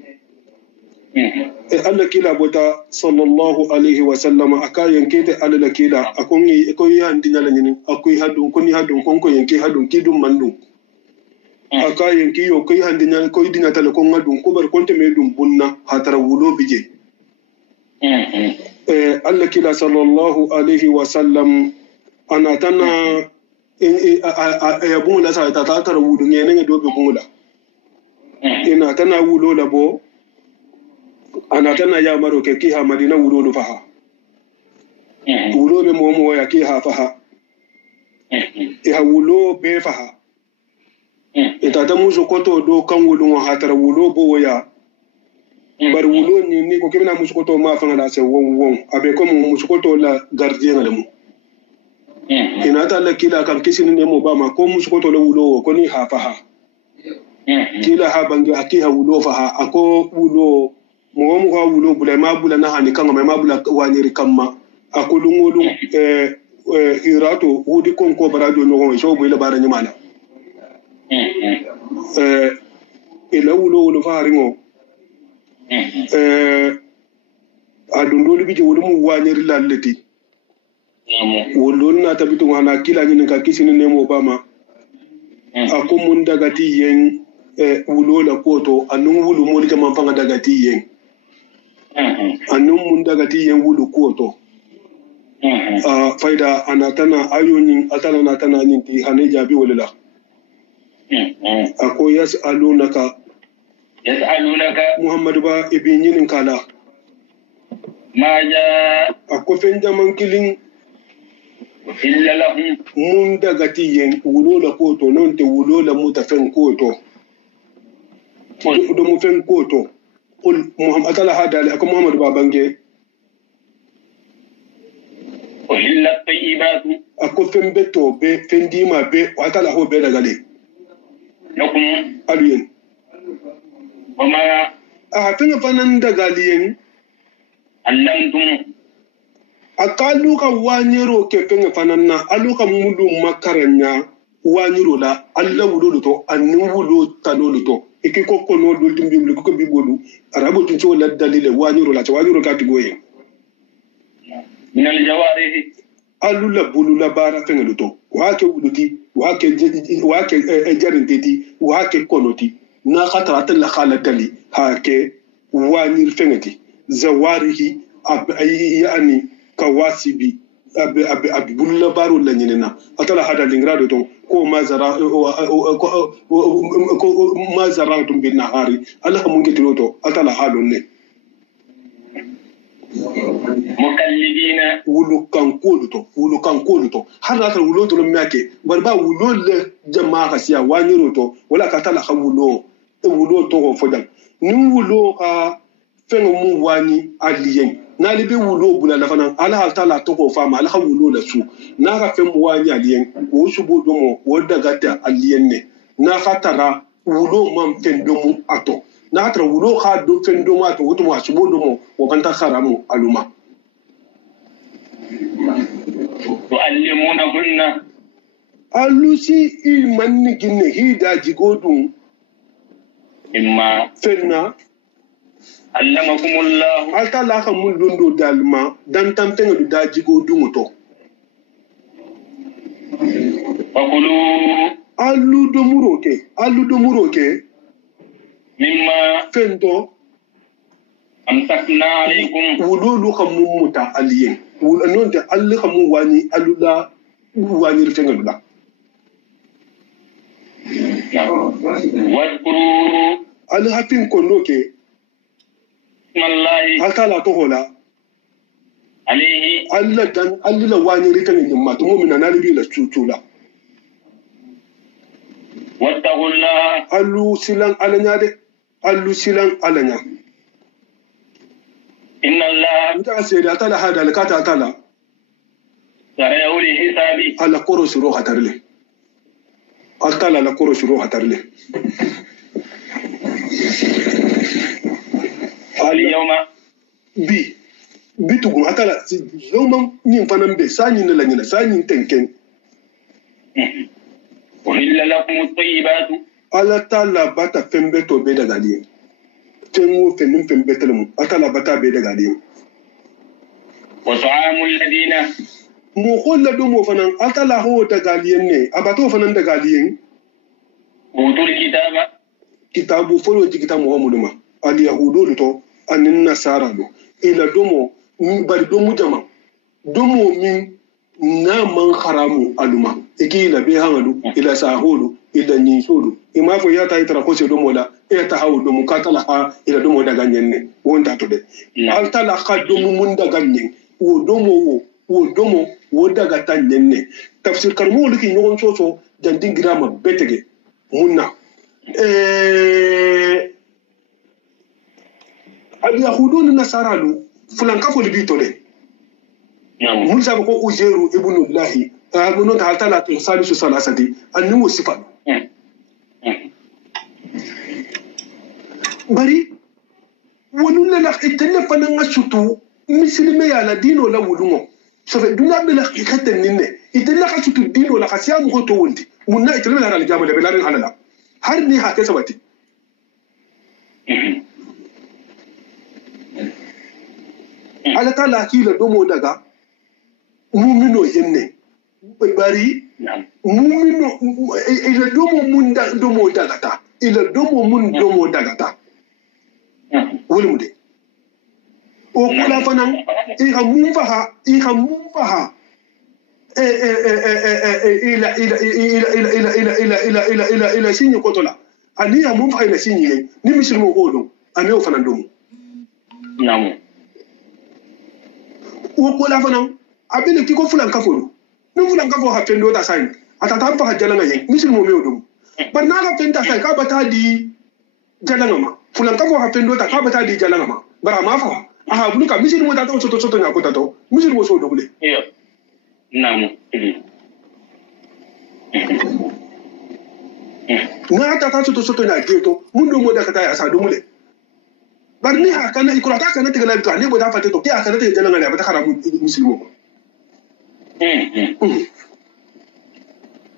alla kila bota sallallahu alaihi wa sallam aka yanke ta alla kila akonyi ko ya ndinya la nyini akoy hadu ko ni hadu konko yanke hadu kidum mandu aka yanki yo kai handinya ko dinga tale ko ngadu ko bar konte me dum bunna hatara wulo bije alla kila sallallahu alaihi wa sallam ana tana ya bungula sa ta tara wudu ngene do be bungula ina tana wulo labo ana tana ya maro ke ki ha madina wulo lu faha wulo be mo ya ki ha faha ya wulo be faha itata muso koto do kangulu ngo hatara wulo bo ya bar wulo ni ko kebina muso koto ma fanga da se won abe ko muso koto la gardien ngale mu ina ta la kila kan kisini ne mo ba ma ko muso koto la wulo ko ni ha faha kila ha bangi akiha wulo faha ako wulo mo ko wulo bula ma bula na hani kan ma bula wanyiri kamma akulu ngolu hirato wudi kon ko barajo no so bo ila barani mala ila wulo faringo adundolu bije wulu mu wanyiri lalleti wulo na tabitu wana kila nyini ka kisini ne mo bama ako mun dagati yen wulo la koto anun wulu mo lika man fanga dagati yen anun mun dagati yen wulu koto faida anatana ayonin atana natana ninti hane jabi walila ako yas'alunaka muhammadu ba ibin yinin kala maja ako fen jaman kilin illa lahum mun dagati yen wulo la koto non te wulo la muta fen koto do mu fen koto qul muhammad atala hadali ako muhammadu ba bange uhilla tayyibatu ako fen beto be fen dima be atala ho be dagale lakum aliyen wama fen fanan dagaliyen allamtum akalu ka wanyero ke fen fanan na aluka mudu makaranya wanyiro la alla wulo to annu wulo tanolo to ikiko kono dol timbi ko bibolu arabo tuncho la dalile wanyiro la wanyiro ka tigoye min al jawarihi alula bulu la bara fengelo to wake wuluti wake jarinteti wake konoti na khatara talla khala dali hake wanir fengati zawarihi yani kawasibi ab bulla baro la nyinena atala hada lingrado to ko mazara ko mazara dum bin nahari allah mun getino to atala halonne mukallidina wulu kan kodu to har na wulo to meke barba wulo le jama'a kasiya wanyiro to wala katala khawulo wulo to fodal nin wulo ka fengo mu wani aliyen na libe wulo bula la fana ala haltala to ko fama ala wulo la su na ka fem wani aliyen wo subo domo wo daga ta aliyen ne na fatara wulo man fendomu ato na tra wulo kha do fendomu ato wuto wa subo domo wo kanta kharamu aluma tuallimunahunna alusi imanni ginne hida jigodum imma fenna allamakumullah alta la khamul londo dalma dan tamtenga du dajigo dungoto fakulu allu do muroke mimma fento amsakna alaykum wululu khamum muta aliyen wulonde alli khamu wani alula wani ritenga dula wadkuru al hafin kondoke wallahi hakala to hola alayhi alla dan alla wani ritenga nyamma to mu'mina nalibi la tutula wattaqullah allu silan alanya inna allah muta'assir atala hada lakata atala sara yawli hisabi ala koro suro hatarle atala la koro suro hatarle al yawma bitugu atala yawma nin fanan be sanyin la nyina sanyin tenken uhilla lakum at-tayyibat ala tala bata fembe to be daga liye tengo fenin fembe telmu atala bata be daga liye wa ta'amul ladina mo holla do mo fanan atala ho daga liye ne abato fanan daga liye utul kitabu folo jikita muhammadu ma al yahudu to anin nasara do ila domo bari domu jama domo min na man haramu aluma ikila be hangadu ila sahulu ila nyinsulu imafo yata itara ko se domo la eta hawo domo katala ha ila domo daga nyenne wonta to de altala ka domo mun daga nyen wo domo wo daga tan nyenne tafsir karmo liki nyon soso dan dingrama betege munna al yahudun nasaralu fulan kafo libito de mun sabe ko ujeru ibnullahi mun ta altala to salisu salasati annu wasifa bari wonun la italla fanan asutu muslime ya la dino la wulungo so fe duna be la hakatan ninne italla ka sutu dino la khasiam ko to wonti munna italla la ral jamal be la ran alala har ni ha ke sabati ala tala kila domo daga mumino yenne bari mumino ila domo mun domo dagata ila domo mun domo dagata wulmude o kula fanan iha mun faha ila sinyi kotola ani ya mun faha ila sinyi ni misilmo hodo ani o fanan domo namu o kula fanan abele kiko fulan kafolo no fulan kafo ha pendo ta sai atata fa jalanga yen misilmo me odum bar na ga penta sai ka bata di jalanga ma fulan kafo ha pendo ta ka bata di jalanga ma bara ma fa aha buluka misilmo ta to soto nya ko ta to misilmo so do bule iyo namu na ta soto nya geto mundo mo da ka ta ya sa do mule bar ni ha kana ikura ta kana tigala to ne bo da fa to ya kana te jalanga ne ba ta haramu misilmo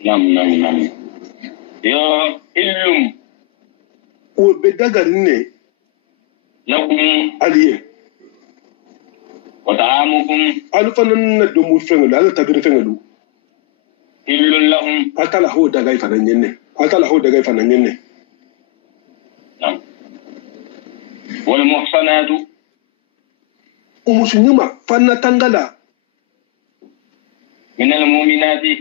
nam yo illum o be daga ne lakum aliye wa ta'amukum alfanan na do mu fengu ala tabir fengu hillun lahum atala ho daga fa nan yenne atala ho daga fa nan yenne wal muhsanatu umusunyuma fanna tangala min al mu'minati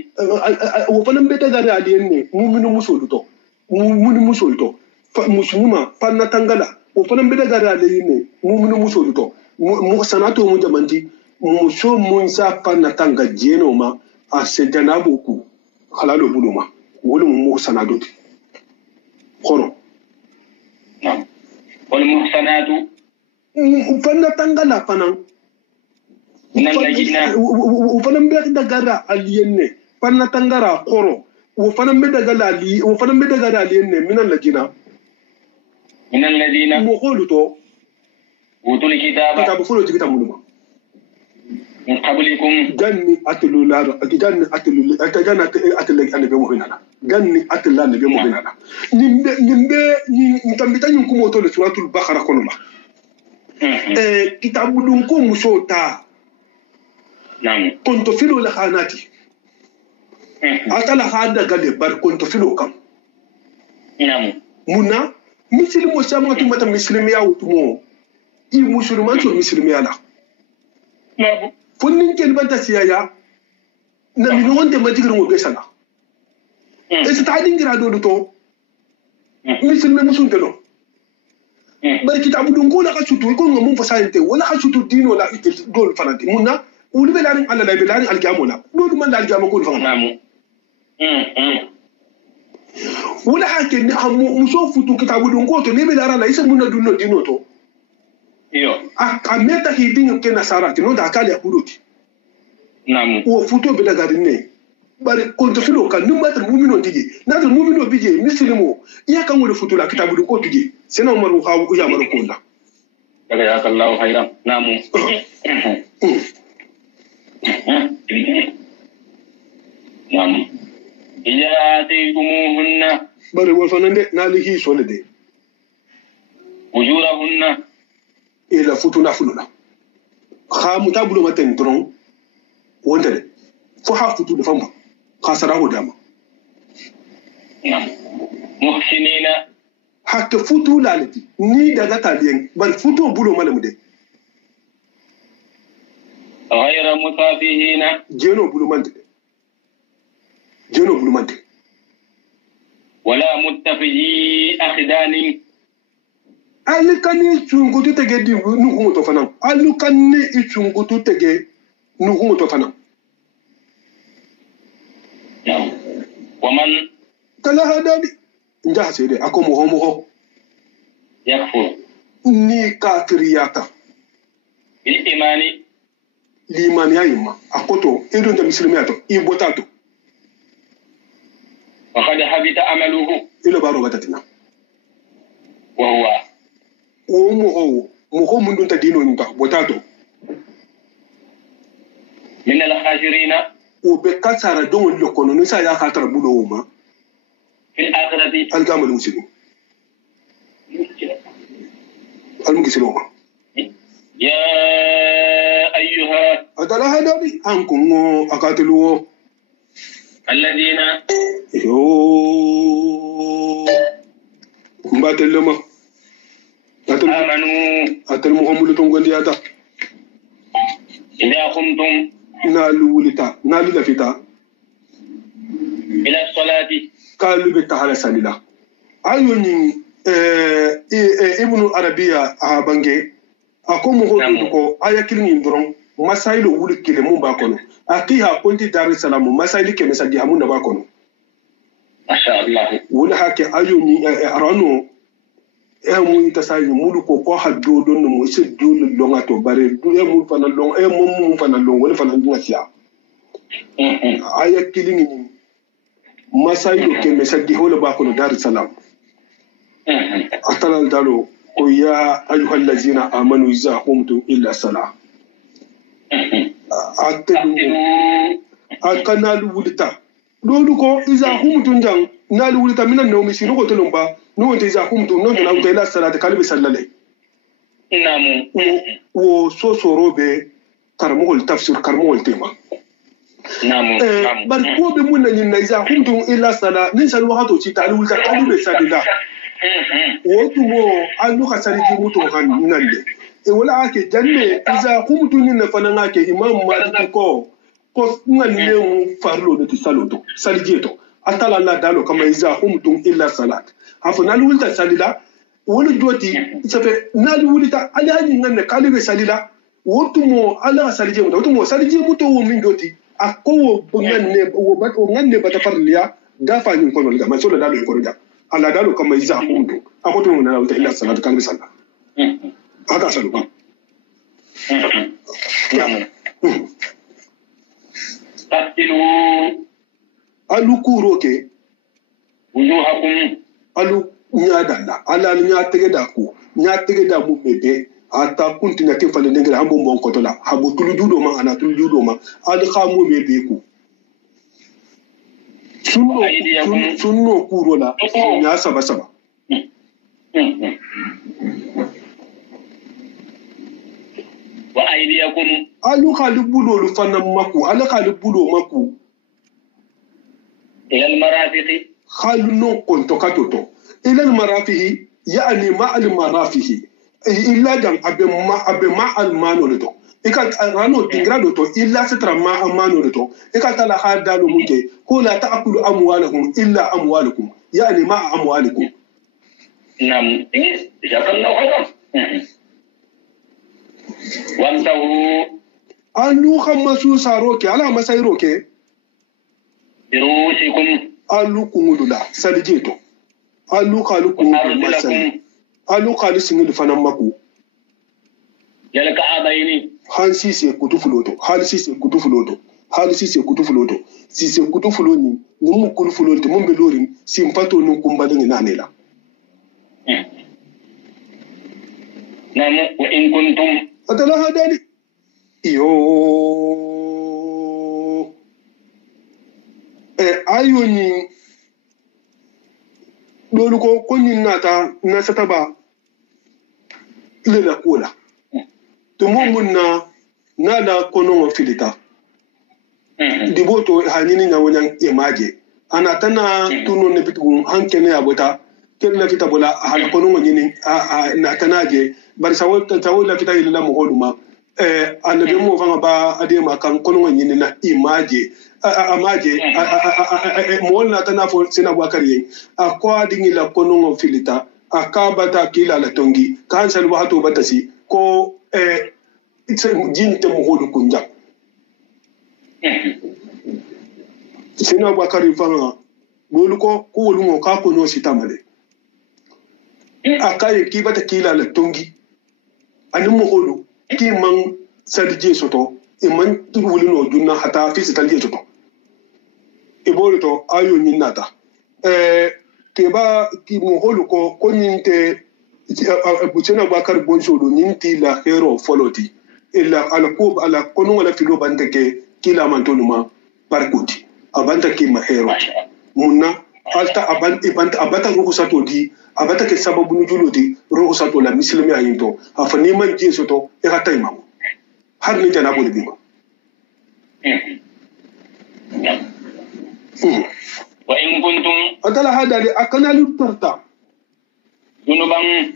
wo fanan be daga da yenne mu'minu musuluto mu'minu musuluto musunyuma fanna tangala wo fanan be daga da yenne mu'minu musuluto muhsanatu mu jamanti muso mun sa fanna tanga jeno ma a sedana boku halalo buluma wolu muhsanatu khono wal muhsanatu fanna tangala fanan wo fanan be daga aliyenne fanna tangara khoro wo fanan be daga aliyenne minan lajina mo kholuto utul kitaba kitabu fulo jigita muluma min qablikum ganni atlu la ganni atlu atajana atlu annabi mu'minana ganni atlu annabi mu'minana nimbe ntambita nyunkumo to le suratul baqara kono ma kitabu dun ko musota nam konto filo la khanati atala hada gade bar konto filo kam nam muna muslimo sama tumata muslimiya wutumo i musulman to muslimiya la nabu funnin ken banta siyaya na min wonde majigir mo be sana e ta dingira do to muslimi musun telo bari kitabu dun ko la ka chutu ko ngam fasayinte wala ka chutu dino la itel dol fanati munna ulu be larin alla la be larin alqiyamuna do man la alqiyama ko fa namu wala hakke ni amu muso futu kitabu dun ko to ne be larin la isa munna dunno dino to iyo a meta hidin ke nasara tino da akali akuroti namu wo futu be daga dinne bari konto filo kan numata mu'mino tije na da mu'mino bije muslimo iya kan wala futu la kitabu dun ko tije sena umaru ha ya maru ko la daga ya sallahu khairan namu namu ila ataytumuhunna bari wo fanande na lihi so de ujurahunna ila futu na fulula kha mutabulo maten dron wonde de fo ha futu de famba kha sarago dama muhsinina hakka futu lalati ni daga taliyen bari futu bulo malamu de ghayra musafihina jeno bulo mande wala muttafiji akhdani alikani chungutu tege di nuhu to fanan alikani chungutu tege nuhu to fanan waman kala hadani nja sede akomo homo yakfur ni kafiriyata bil imani limani ayima akoto edo nda muslimiyato ibotato wa qad habita amaluhu ilo baro gatatina wa huwa mo mun dun ta dino nyuta botato min al khasirina o be kasara don lo kono ni sa ya khatar bulo ma fil akhirati al gamal muslim al mugisilo ya ayyuha adala hadabi ankungo akatluwo alladina yo mbatelema amanu atal muhammadu tongondiyata idha qumtum nalu lafita ila salati kalu be tahala salila ayoni ibnu arabiya a bange akomo hodu ko ayakilni ndron masailu wuli kile mun ba kono akiha konti dar es salaam masaili ke mesaji hamun da ba kono masha Allah wala hake ayoni arano mu tasayi mulu ko haddo don mo se dole longa to bare du mu fana long mu fana long wala fana dinga siya ayakilni masailu ke mesaji hola ba kono dar es salaam atala dalo ko ya ayyuhal ladzina amanu iza qumtum illa salah akanalu wulita lolu ko iza qumtum jang nalu wulita minan nawmi sinu ko tolomba no wonte iza qumtum non tana wuta ila salati kalbi sallale namu wo so sorobe karmol tafsir karmol tema bari ko be mun nan na iza kuntum illa sala nin sal waqto ci talu ta kalu be sadida wotu mo anu ka sari ji mutu kan nan de e wala ake janne iza kuntum nin na fananga ke imam maliki ko nan ne mu farlo de saloto salijeto atala la dalo kama iza kuntum illa salat hafu nalu wulta salida wani joti safe nalu wulta ali hani nan ne kalu be salida wotu mo ala salije mutu wotu mo salije mutu wo min joti ako nganne wo nganne bata farliya dafa ni kono liga masolo dalo ko liga ala dalo kama iza kuntum akoto mo na illa salat kan sala haka salu ba alu kuroke wujuhakum alu nyadalla ala nya tege da ku nya tege da mu bebe ata kuntina ke fale ngere hambo mbon kotola habo tulu judo ma ana tulu judo ma ali khamu bebe ku sunno kurola nya saba saba wa aydiyakum alu khalibulo lu fanam maku ala khalibulo maku ila almarafiqi خالو كنتو كاتوتو إلى المرافه يعني مع المرافه إلا جم أبي مع المانو لتو إكال رانو تنغرادو تو إلا سترا مع المانو لتو إكال تلا خالدالو مجي هو لا تأكل أموالهم إلا أموالكم يعني مع أموالكم نعم جاكنا خلاص وانتهوا أنو خمسو ساروكي على مسايروكي برؤوسكم alu kungulula salijeto alu kalu kungulu masali alu kalu singulu fanan maku yalka abaini hansi se kutufuloto halisi se kutufuloto halisi se kutufuloto si se kutufuloni numu kutufuloto mumbe lorin simpato nu kumbalin nanela namu wa in kuntum adala hadani iyo ayoni lolu ko konni nata na sataba lela kola to mun na la kono filita diboto hanini na wonan emaje ana tana tuno ne bitu hankene abota kella fita bola hala kono nyini na tanaje bari sawol tawol fita ila mo hoduma annabi mo fanga ba adema kan kono nyini na imaje amaje mo wonna tana fo sina wakari akwa dingi la kono filita akabata kila la tongi kan sal wato batasi ko jinte mo hodu kunja sina wakari fanga bolu ko wolu mo ka kono sitamale akaye kibata kila la tongi ani mo hodu ki man sadije soto e man wuli no junna hata fi sadije soto e bolo to ayo nyinata ke ba ki mo holu ko nyinte bucena bakar bonso do nyinti la hero foloti illa ala ko ala kono wala filo banteke kila man tonuma parkoti abanta ki ma hero munna alta abata ko sato di abata ke sababu nu juloti ro sato la muslimi ayinto afani man ji soto e hata imam har ni jana boli bima wa in kuntum adala hadali akana lu tarta junuban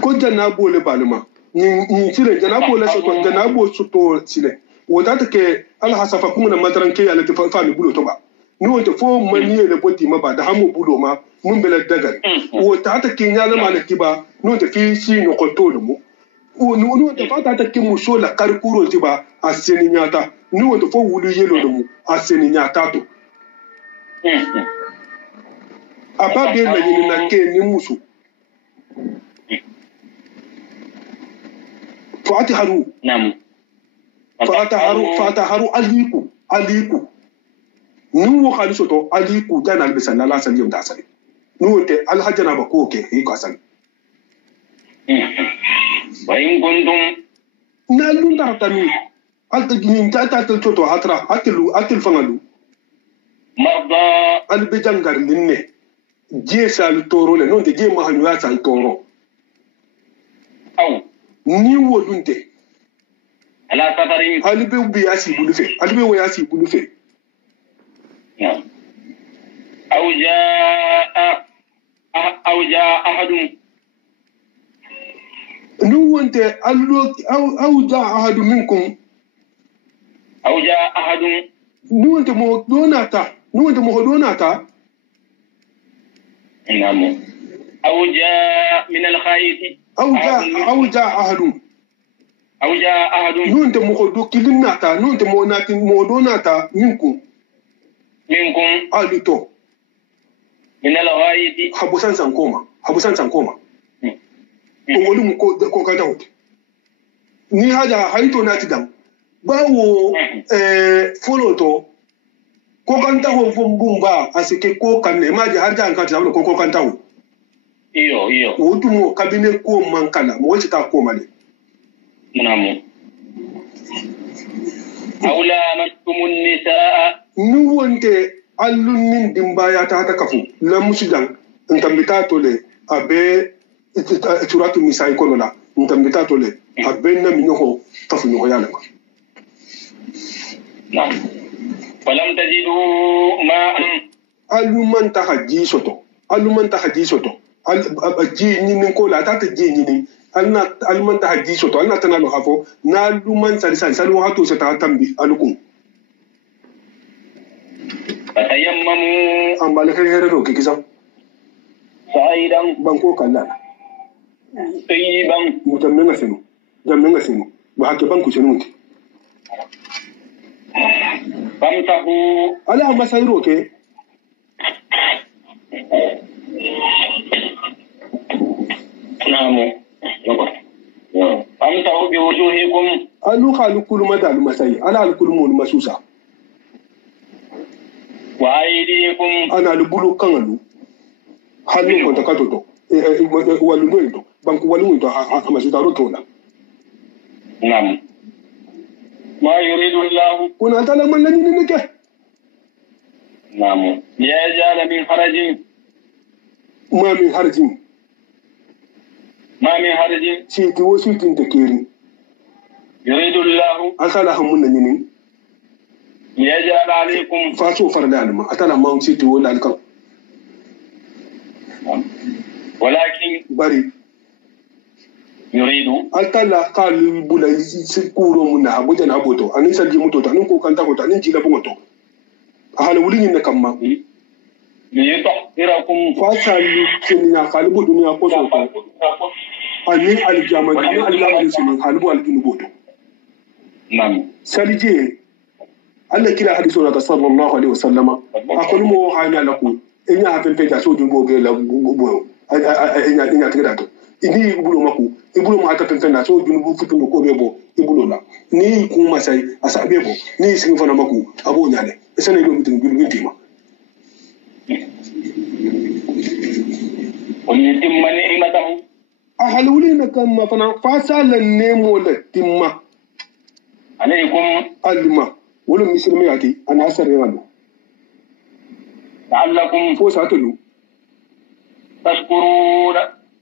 ko jana bole balma ni sire jana bole soto jana bo soto sile wodata ke al hasafa kuma na mataran ke ala fa ni bulo to ba ni wonte fo maniye le boti ma ba da hamu bulo ma mun bela dagal wodata ke nyala ma na kiba ni wonte fi si no ko to mu ni wonte fa ta ke mu so la kar kuro tiba aseni nyata ni wonte fo wulu yelo mu aseni nyata to ababe na nyini na ke ni musu fatiharu nam fataharu aliku nu wo khaliso to aliku jana albi sallallahu alaihi wasallam da sare nu te alhajjana ba ko ke yi ka san wa in kuntum na lu da tami alta ginin ta to atra atil fangalu marda albi jangar linne je sal toro le non te je mahanu ya sal toro aw ni wo dunte ala safarin albe bi asi bulufe albe wo yasi bulufe نعم أو جاء أحد نو أنت أو جاء أحد منكم أو جاء أحد نو أنت مهدوناتا نعم أو جاء من الخيط أو جاء أحد نو أنت مهدو كلمناتا نو أنت مهدوناتا منكم ألتو من الغاية حبسان سانكوما ongolu ko kanta hote ni haja haito nati dam bawo follow to ko kanta ho fumbumba asike ko kanne maji harja an kanta ko kanta ho iyo wotumo kabine ko mankala mo wata ko male namu awla maskumun nisaa ni wonte allunnin dimbaya ta kafu la musidan ntambita tole abe turatu misai kono la ntambita tole abenna minoko tafu nyoko yana نعم فلم تجدوا ماء aluman ta haji soto ji ni min ko la ta ji ni aluman ta haji soto alna tanalo hafo na aluman salu hato se ta tambi alukum فتيمموا ambale kere ro ke kisam صعيدا banko kala طيبا mutamenga senu ba hake banku senu muti فامسحوا ala masayiro ke نعم فامسحوا بوجوهكم alu khalu kulu madalu masai ala kulu mun masusa وأيديكم ana lubulu kangalu halu ko takatoto walu ndo banku walu ndo amasuta rotola نعم ما يريد الله kuna tala man lani nike نعم ليجعل من حرج ma min harjin siti wo sitin tekeri يريد الله asala hamun nini ليجعل عليكم faso farla alma atala ma siti wo lalkan ولكن bari يريد atala qalu bulay sikuro munna abuja na aboto anin salji muto tanin ko kanta ko tanin jila bungoto ahala wulin ne kamma ليطهركم fasalu kenya qalibu dunya ko so anin aljama sinin qalibu aljunu boto نعم salije Allah kila hadisu na sallallahu alaihi wasallama akulu mo hanya laku enya hapepe ja so dungo ge la bubo enya tigada to ini ibulo maku ibulo ma ata pepe na so dungo futu ko bebo ibulo la ni ku masai asa bebo ni sin fana maku abo nyale esana ido mitin bintima وليتم نعمته ahalulina kamma fana fasalan nemo la timma عليكم alma wala misilmi yati ana asare wala لعلكم fo satulu تشكرون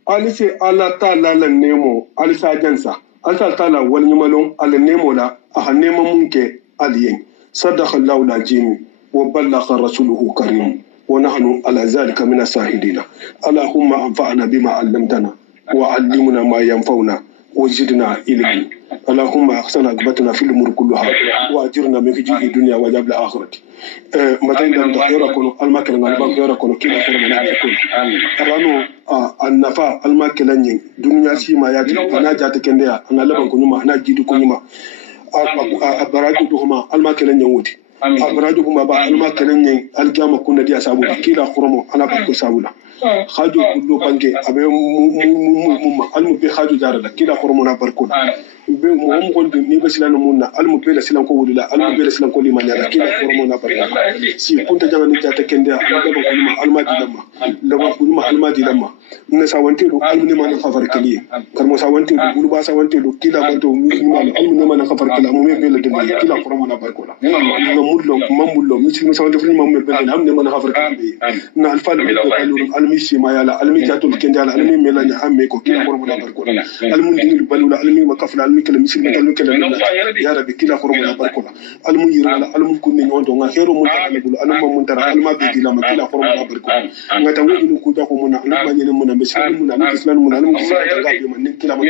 alise ala ta'ala la nemo alisa jansa alisa ta'ala wal nyamalon ala nemo la aha nemo munke aliyen sadaqa Allahu al-azim wa ballagha rasuluhu karim wa nahnu ala zalika min as-sahidina allahumma anfa'na bima 'allamtana wa 'allimna ma yanfa'una wa zidna ilman اللهم احسن عاقبتنا في الامور كلها واجرنا من خزي الدنيا وعذاب الاخره متين دم تخيركم الماكل غالبا خيركم كلا فرمنا يكون رانو النفا الماكل نين دنيا سيما ياتي انا جات كنديا انا لبن كنيما انا جيدو كنيما abarajo duhuma almakelen nyawuti abarajo buma ba almakelen nyen aljama kunna dia sabu kila khromo ana ko sabula khajo kullu bange abe mumma almu be khajo jarala kila khromo na barko be mo gonde ni basilano munna almu be la silan ko wudula almu be la silan ko limanya la kila khromo na barko si kunta jama ni jata kende algaba ko ma almadi lamma laba ko ma almadi lamma na sawante do almune mana khafar kali kar mo sawante do bulu ba sawante do kila banto mimala almune mana khafar kala mo me bela de kila foro mana ba ko la no mudlo mamullo mi sawante fini mamme bela amne mana khafar kala na alfal do almisi ma yala almi jatul kendala almi mela nya amme ko kila foro mana ba ko la almun dinil balula almi makafla almi kala misil metal kala ya rabbi kila foro mana ba ko la almun yira almun kunni nyondo nga hero mun tara bulu alma mun tara alma be dila ma kila foro mana ba ko ngata wudi ko da ko mona alma nyene mona misal mona mi islam mona alma ga be man kila mo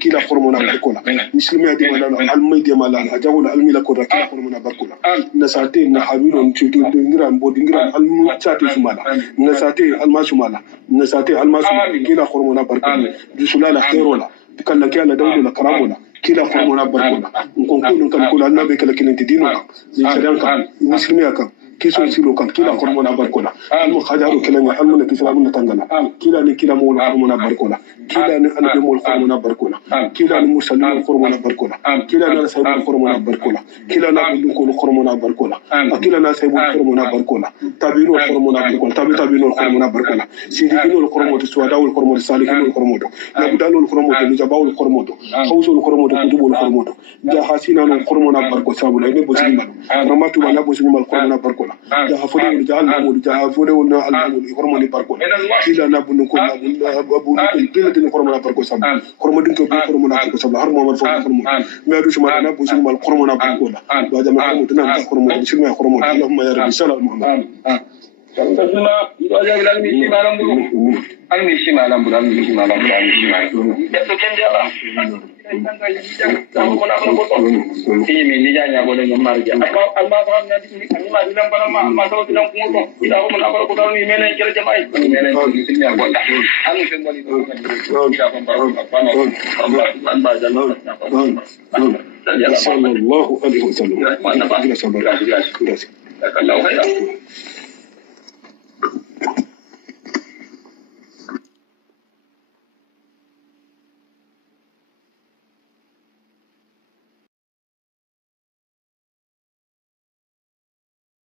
kila foro mana ba ko la muslimi adi mala alma di mala ajawul almi la ko da kila foro mana ba ko la na sate na habiro ntutu ngiran bo dingiran almu chate sumala na sate alma sumala na sate alma sumala kila foro mana ba ko du sulala hero la kala kala dawla karamola kila foro mana ba ko la kon kan ko la nabe kala kinti dino ni sharan kan muslimi kan kiso silo kan kila foro mana ba ko la almu khadaru kala ni almu na kisra mun tangala kila ni kila mo foro mana ba ko la kila ni albe mo foro mana ba ko la kila ni musallimu foro mana ba ko la kila na sahibu foro mana ba ko la kila na bindu ko foro mana ba ko la kila na sahibu foro mana ba ko la tabiro foro mana ba ko la tabiro foro mana ba ko la sidi bino foro mo to suwada foro mo salihu foro mo na budalo foro mo ni jabawu foro mo hawso foro mo kutubu foro mo ja hasina no foro mana ba ko sabula ne bo sinima ramatu wala bo sinima foro mana ba ko la ja hafode wala ja almu ja hafode wala almu foro mo ni ba ko kila na bunu ko na abu kila tin foro mana ba ko sabula foro mo din ko foro mana ba ko sabula har mo foro mo me adu suma na bo sinima foro mana ba ko la ba jama ko tan foro mo sinima foro mo allahumma ya rabbi sallallahu alaihi wasallam Santuna itu aja bilang misi malam dulu. Misi malam bulan misi malam. Itu kan dia lah. Ini minijanya boleh nyamar aja. Al-Mahfam nanti ini mah bilang pada masalah bilang kumur. Tidak aku menapar kota ini mana kira jamaah. Mana ini buat. Anu kembali itu. Tidak memperoleh Sallallahu alaihi wasallam. Mana Pak? Gracias.